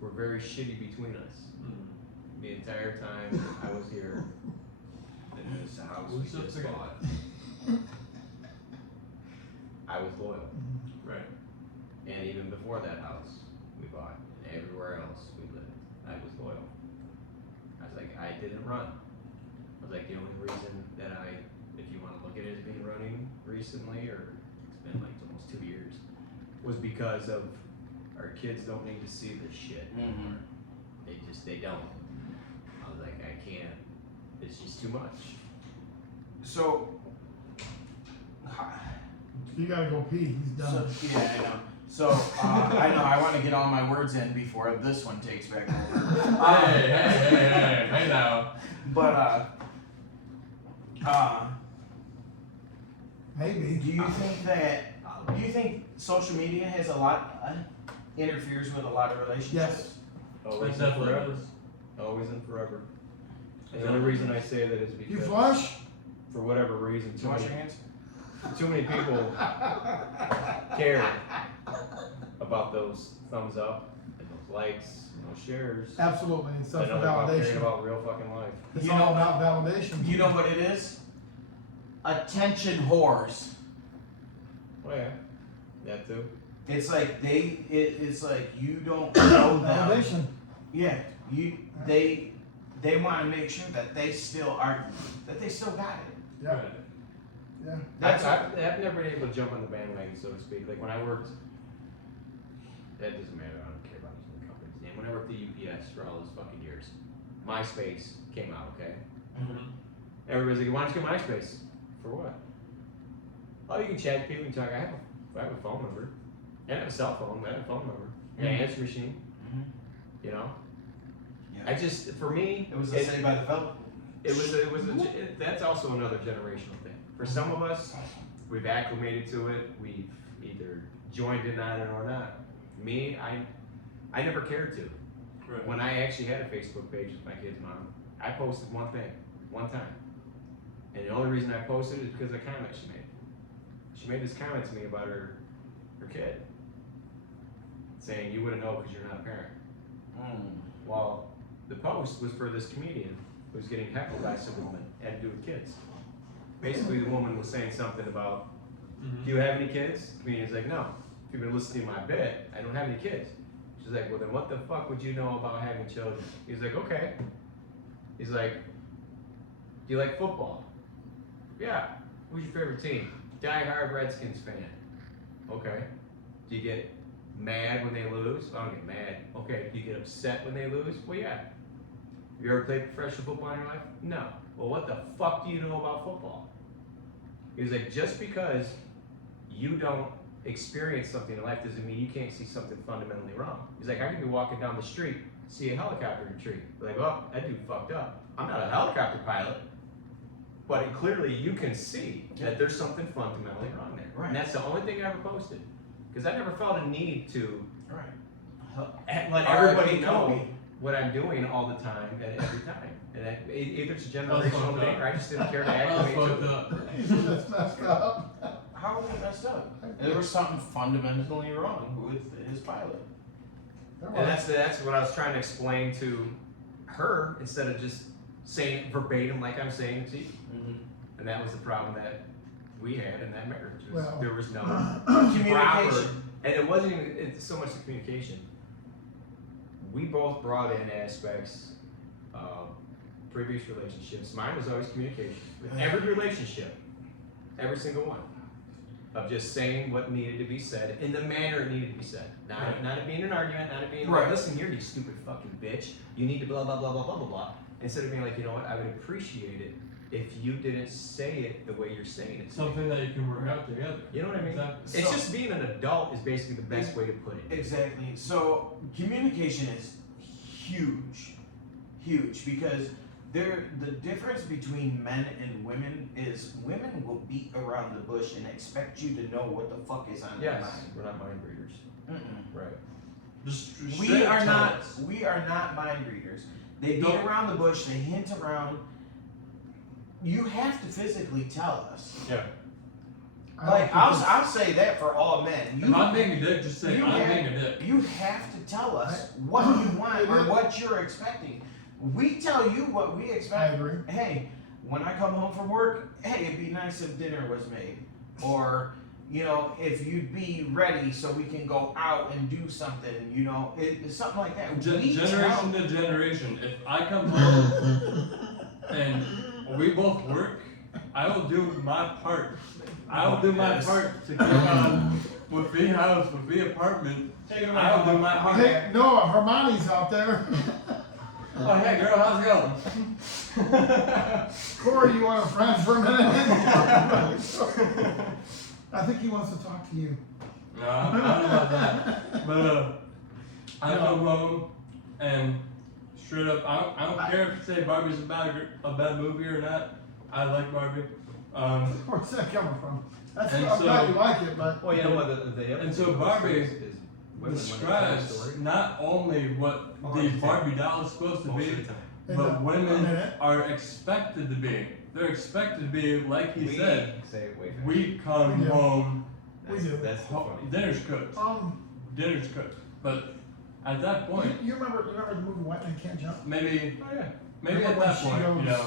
were very shitty between us, Mm. the entire time I was here in this house we We still just together. bought, I was loyal. Right. And even before that house we bought, and everywhere else we lived, I was loyal. I was like, I didn't run. I was like, the only reason that if you want to look at it as being running recently, or it's been like almost 2 years, was because of our kids don't need to see this shit anymore. They don't. I was like, I can't. It's just too much. So You gotta go pee, he's done. yeah, I know. So I know I want to get all my words in before this one takes back over. Hey now. But Maybe. do you think social media has a lot interferes with a lot of relationships? Yes. Always It and definitely forever. is. Always and forever. And the only reason I say that is You because, flush? for whatever reason, Too much your hands? too many people care about those thumbs up and those likes and those shares. Absolutely, it's I know they're about caring self-validation. about real fucking life. It's You all know- about validation. You know what it is? Attention whores. Oh yeah, that too. It's like it's like you don't know them. Validation. Yeah, they want to make sure that they still got it. Yeah, Right. yeah. That's I've never been able to jump on the bandwagon, so to speak. Like when I worked, that doesn't matter. I don't care about the company's name. When I worked at UPS for all those fucking years, MySpace came out. Okay, Mm-hmm. everybody's like, "Why don't you get MySpace? For what?" Oh, you can chat to people and talk. I have a phone number. I don't have a cell phone, but I have a phone number. And an answer machine. Mhm. You know. Yeah. I just, for me, It was a Saved by the Bell. that's also another generational thing. For some of us, we've acclimated to it. We've either joined in on it or not. Me, I never cared to. Right. When I actually had a Facebook page with my kid's mom, I posted one thing, one time. And the only reason I posted it is because of a comment she made. She made this comment to me about her kid. saying you wouldn't know because you're not a parent. Mm. Well, the post was for this comedian who was getting heckled by some woman, had to do with kids. Basically, the woman was saying something about, do you have any kids? The comedian's like, no. If you've been listening to my bit, I don't have any kids. She's like, well then what the fuck would you know about having children? He's like, okay. He's like, do you like football? Yeah. Who's your favorite team? Die-hard Redskins fan. Okay. Do you get mad when they lose? I don't get mad. Okay. Do you get upset when they lose? Well, yeah. You ever played professional football in your life? No. Well, what the fuck do you know about football? He was like, just because you don't experience something in life doesn't mean you can't see something fundamentally wrong. He's like, I could be walking down the street, see a helicopter retreat. Like, oh, that dude fucked up. I'm not a helicopter pilot. But clearly you can see that there's something fundamentally wrong there. Right. And that's the only thing I ever posted. Because I never felt a need to let everybody know what I'm doing all the time at every time. And either it's a generational thing or I just didn't care to activate fucked to it. up. That's messed up. How was it messed up? There was something fundamentally wrong with his pilot. And that's what I was trying to explain to her instead of just saying it verbatim like I'm saying it to you. Mm-hmm. And that was the problem that we had in that marriage. Well, There was no Communication. proper, and it wasn't even so much the communication. We both brought in aspects of previous relationships. Mine was always communication. With every relationship, every single one, of just saying what needed to be said in the manner it needed to be said. Not it being an argument, not it being like, Right. listen here, you stupid fucking bitch. You need to blah, blah, blah, blah, blah, blah, blah. Instead of being like, you know what, I would appreciate it if you didn't say it the way you're saying it. Something that you can work out together. You know what I mean? Exactly. It's So- just being an adult is basically the best way to put it. Exactly. So communication is huge, because the difference between men and women is women will beat around the bush and expect you to know what the fuck is on their Yes, mind. we're not mind readers. Mm-mm. Right. Just We straight are up not. tell us. We are not mind readers. They beat Don't- around the bush. They hint around. You have to physically tell us. Yeah. I don't Like think I'll say that for all men. If I'm being a dick, just say you I'm have- being a dick. You have to tell us what you want or what you're expecting. We tell you what we I expect. agree. Hey, when I come home from work, hey, it'd be nice if dinner was made. Or, you know, if you'd be ready so we can go out and do something, you know, it's something like that. We Generation to generation. If I come home and we both work, I will do my part. I will do my Yes. part to keep on with the house, with the apartment. I will do my part. Hey, Noah, Hermione's out there. Oh, hey girl, how's it going? Corey, you want a friend for a minute? I think he wants to talk to you. No, I don't know about that. But I come home and straight up, I don't care if you say Barbie's a bad movie or not. I like Barbie. Where's that coming from? That's, And I'm glad so- you like it, but Well, you know what, the other And so thing Barbie is women, when they tell a describes story, not only what Oh, the I see. Barbie doll is supposed to most be, of the time. but women minute. are expected to be. They're expected to be, like he said, say it way faster. we come We do. home, we That's, do. that's the funny thing. dinner's cooked. Dinner's cooked. But at that point, You remember the movie White Men Can't Jump? maybe Oh, yeah. maybe at Remember when that she point, you goes- know,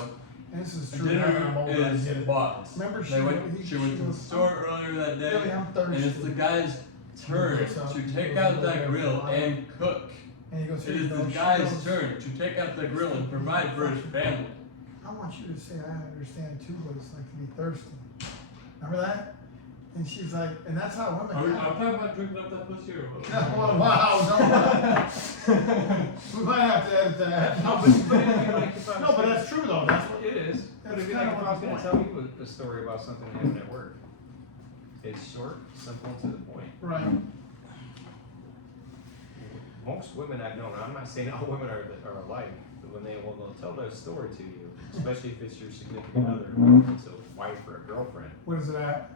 And this is true. now that I'm dinner older, I is get it. bought. Remember She went to the was- store earlier that day, Really, I'm thirsty. and it's the guy's turn to take out that grill and cook. And he goes, It "Here is you the go." She guy's goes, turn to take out the grill and provide for his family. I want you to say I understand too what it's like to be thirsty. Remember that? And she's like, and that's how women. Are we act. talking about drinking up that pussy or what? Well, wow, no. We might have to edit that. No, but like, if I No, but that's true though. That's what. it is. But That's it'd be kinda like if what I I was gonna was tell you a story about something that happened at work. It's short, simple, and to the point. Right. Most women I've known, I'm not saying all women are alike, but when they'll tell their story to you, especially if it's your significant other, it's a wife or a girlfriend, What is it at?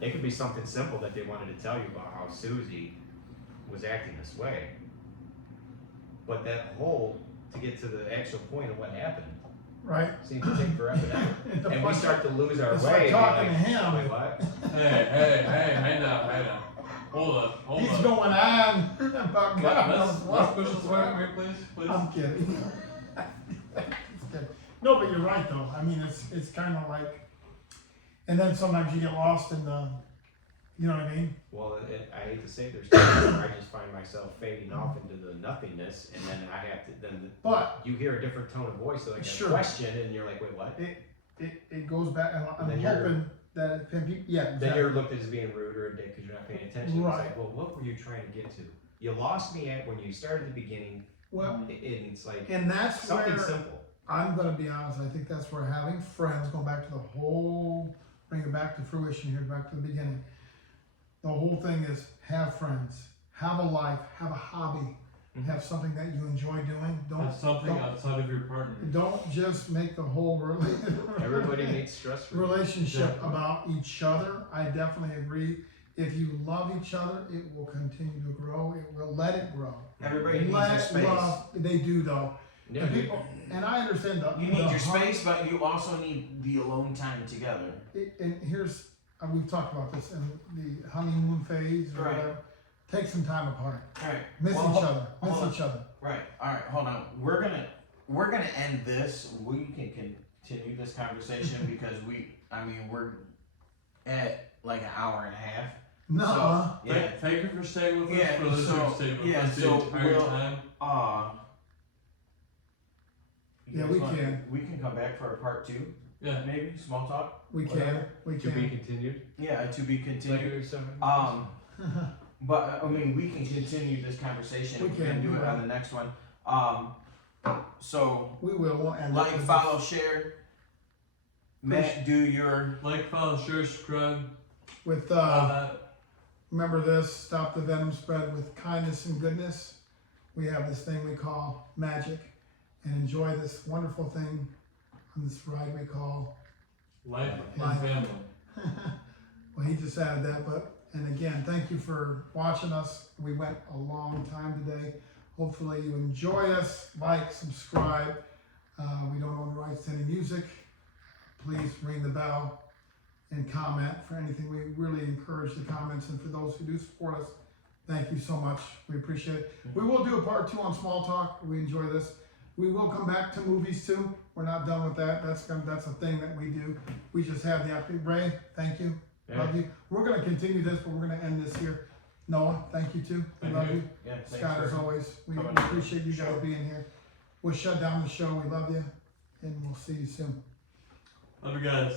it could be something simple that they wanted to tell you about how Susie was acting this way. But that whole, to get to the actual point of what happened, Right. seems to take forever and ever. And we start to lose our It's way. like and be talking to like, him. "Wait, what?" Hey now. Hold He's on. going on about God knows Let's what. push this way, here, please. I'm kidding. Just kidding. No, but you're right though. I mean, it's kind of like, and then sometimes you get lost in the, you know what I mean? Well, I hate to say there's times where I just find myself fading off into the nothingness, and then I have to, But you hear a different tone of voice, so like Sure. a question, and you're like, wait, what? it goes back, and I'm then you're- hoping that, yeah, Then exactly. you're looked at as being rude or a dick because you're not paying attention. Right. It's like, well, what were you trying to get to? You lost me at when you started at the beginning, Well, and it's like and that's something where, simple. I'm gonna be honest, I think that's where having friends, going back to the whole, bring it back to fruition here, back to the beginning. The whole thing is have friends, have a life, have a hobby, Mhm. have something that you enjoy doing. Have something don't, outside of your partner. don't just make the whole Everybody needs stress free. relationship Exactly. about each other. I definitely agree. If you love each other, it will continue to grow. It will let it grow. Everybody needs their Let space. love, they do though. Yeah, And dude. people, and I understand the You need the your heart- space, but you also need the alone time together. And here's, we've talked about this in the honeymoon phase or Right. whatever. Take some time apart. Alright. Miss Well, each other. hold on. Miss each other. Right. Alright, hold on. We're gonna end this. We can continue this conversation because we're at like an hour and a half. Nuh-uh. Yeah. Thank you for staying with us, Yeah, for listening so- to stay with yeah, us the so entire we'll- time. You Yeah, guys we want- can. We can come back for a part 2, Yeah. maybe small talk. We can. Whatever. We To be can. continued. Yeah, to be continued. Like something. But I mean, we can continue this conversation. We We can, can do we it on will. the next one. So We will. We'll end like, up with follow, share. Matt, do your Like, follow, share, subscribe. with All that. remember this, stop the venom spread with kindness and goodness. We have this thing we call magic, and enjoy this wonderful thing on this ride we call. Life and Life. family. Well, he just added that, but, and again, thank you for watching us. We went a long time today. Hopefully you enjoy us, like, subscribe. We don't own the rights to any music. Please ring the bell and comment for anything. We really encourage the comments, and for those who do support us, thank you so much. We appreciate it. We will do a part 2 on small talk. We enjoy this. We will come back to movies too. We're not done with that. That's a thing that we do. We just have the opportunity. Ray, thank you. Love you. We're gonna continue this, but we're gonna end this here. Noah, thank you too. We Thank love you. you. yeah. Thanks Scott, as for always, we coming. appreciate you guys Sure. being here. We'll shut down the show. We love you, and we'll see you soon. Love you guys.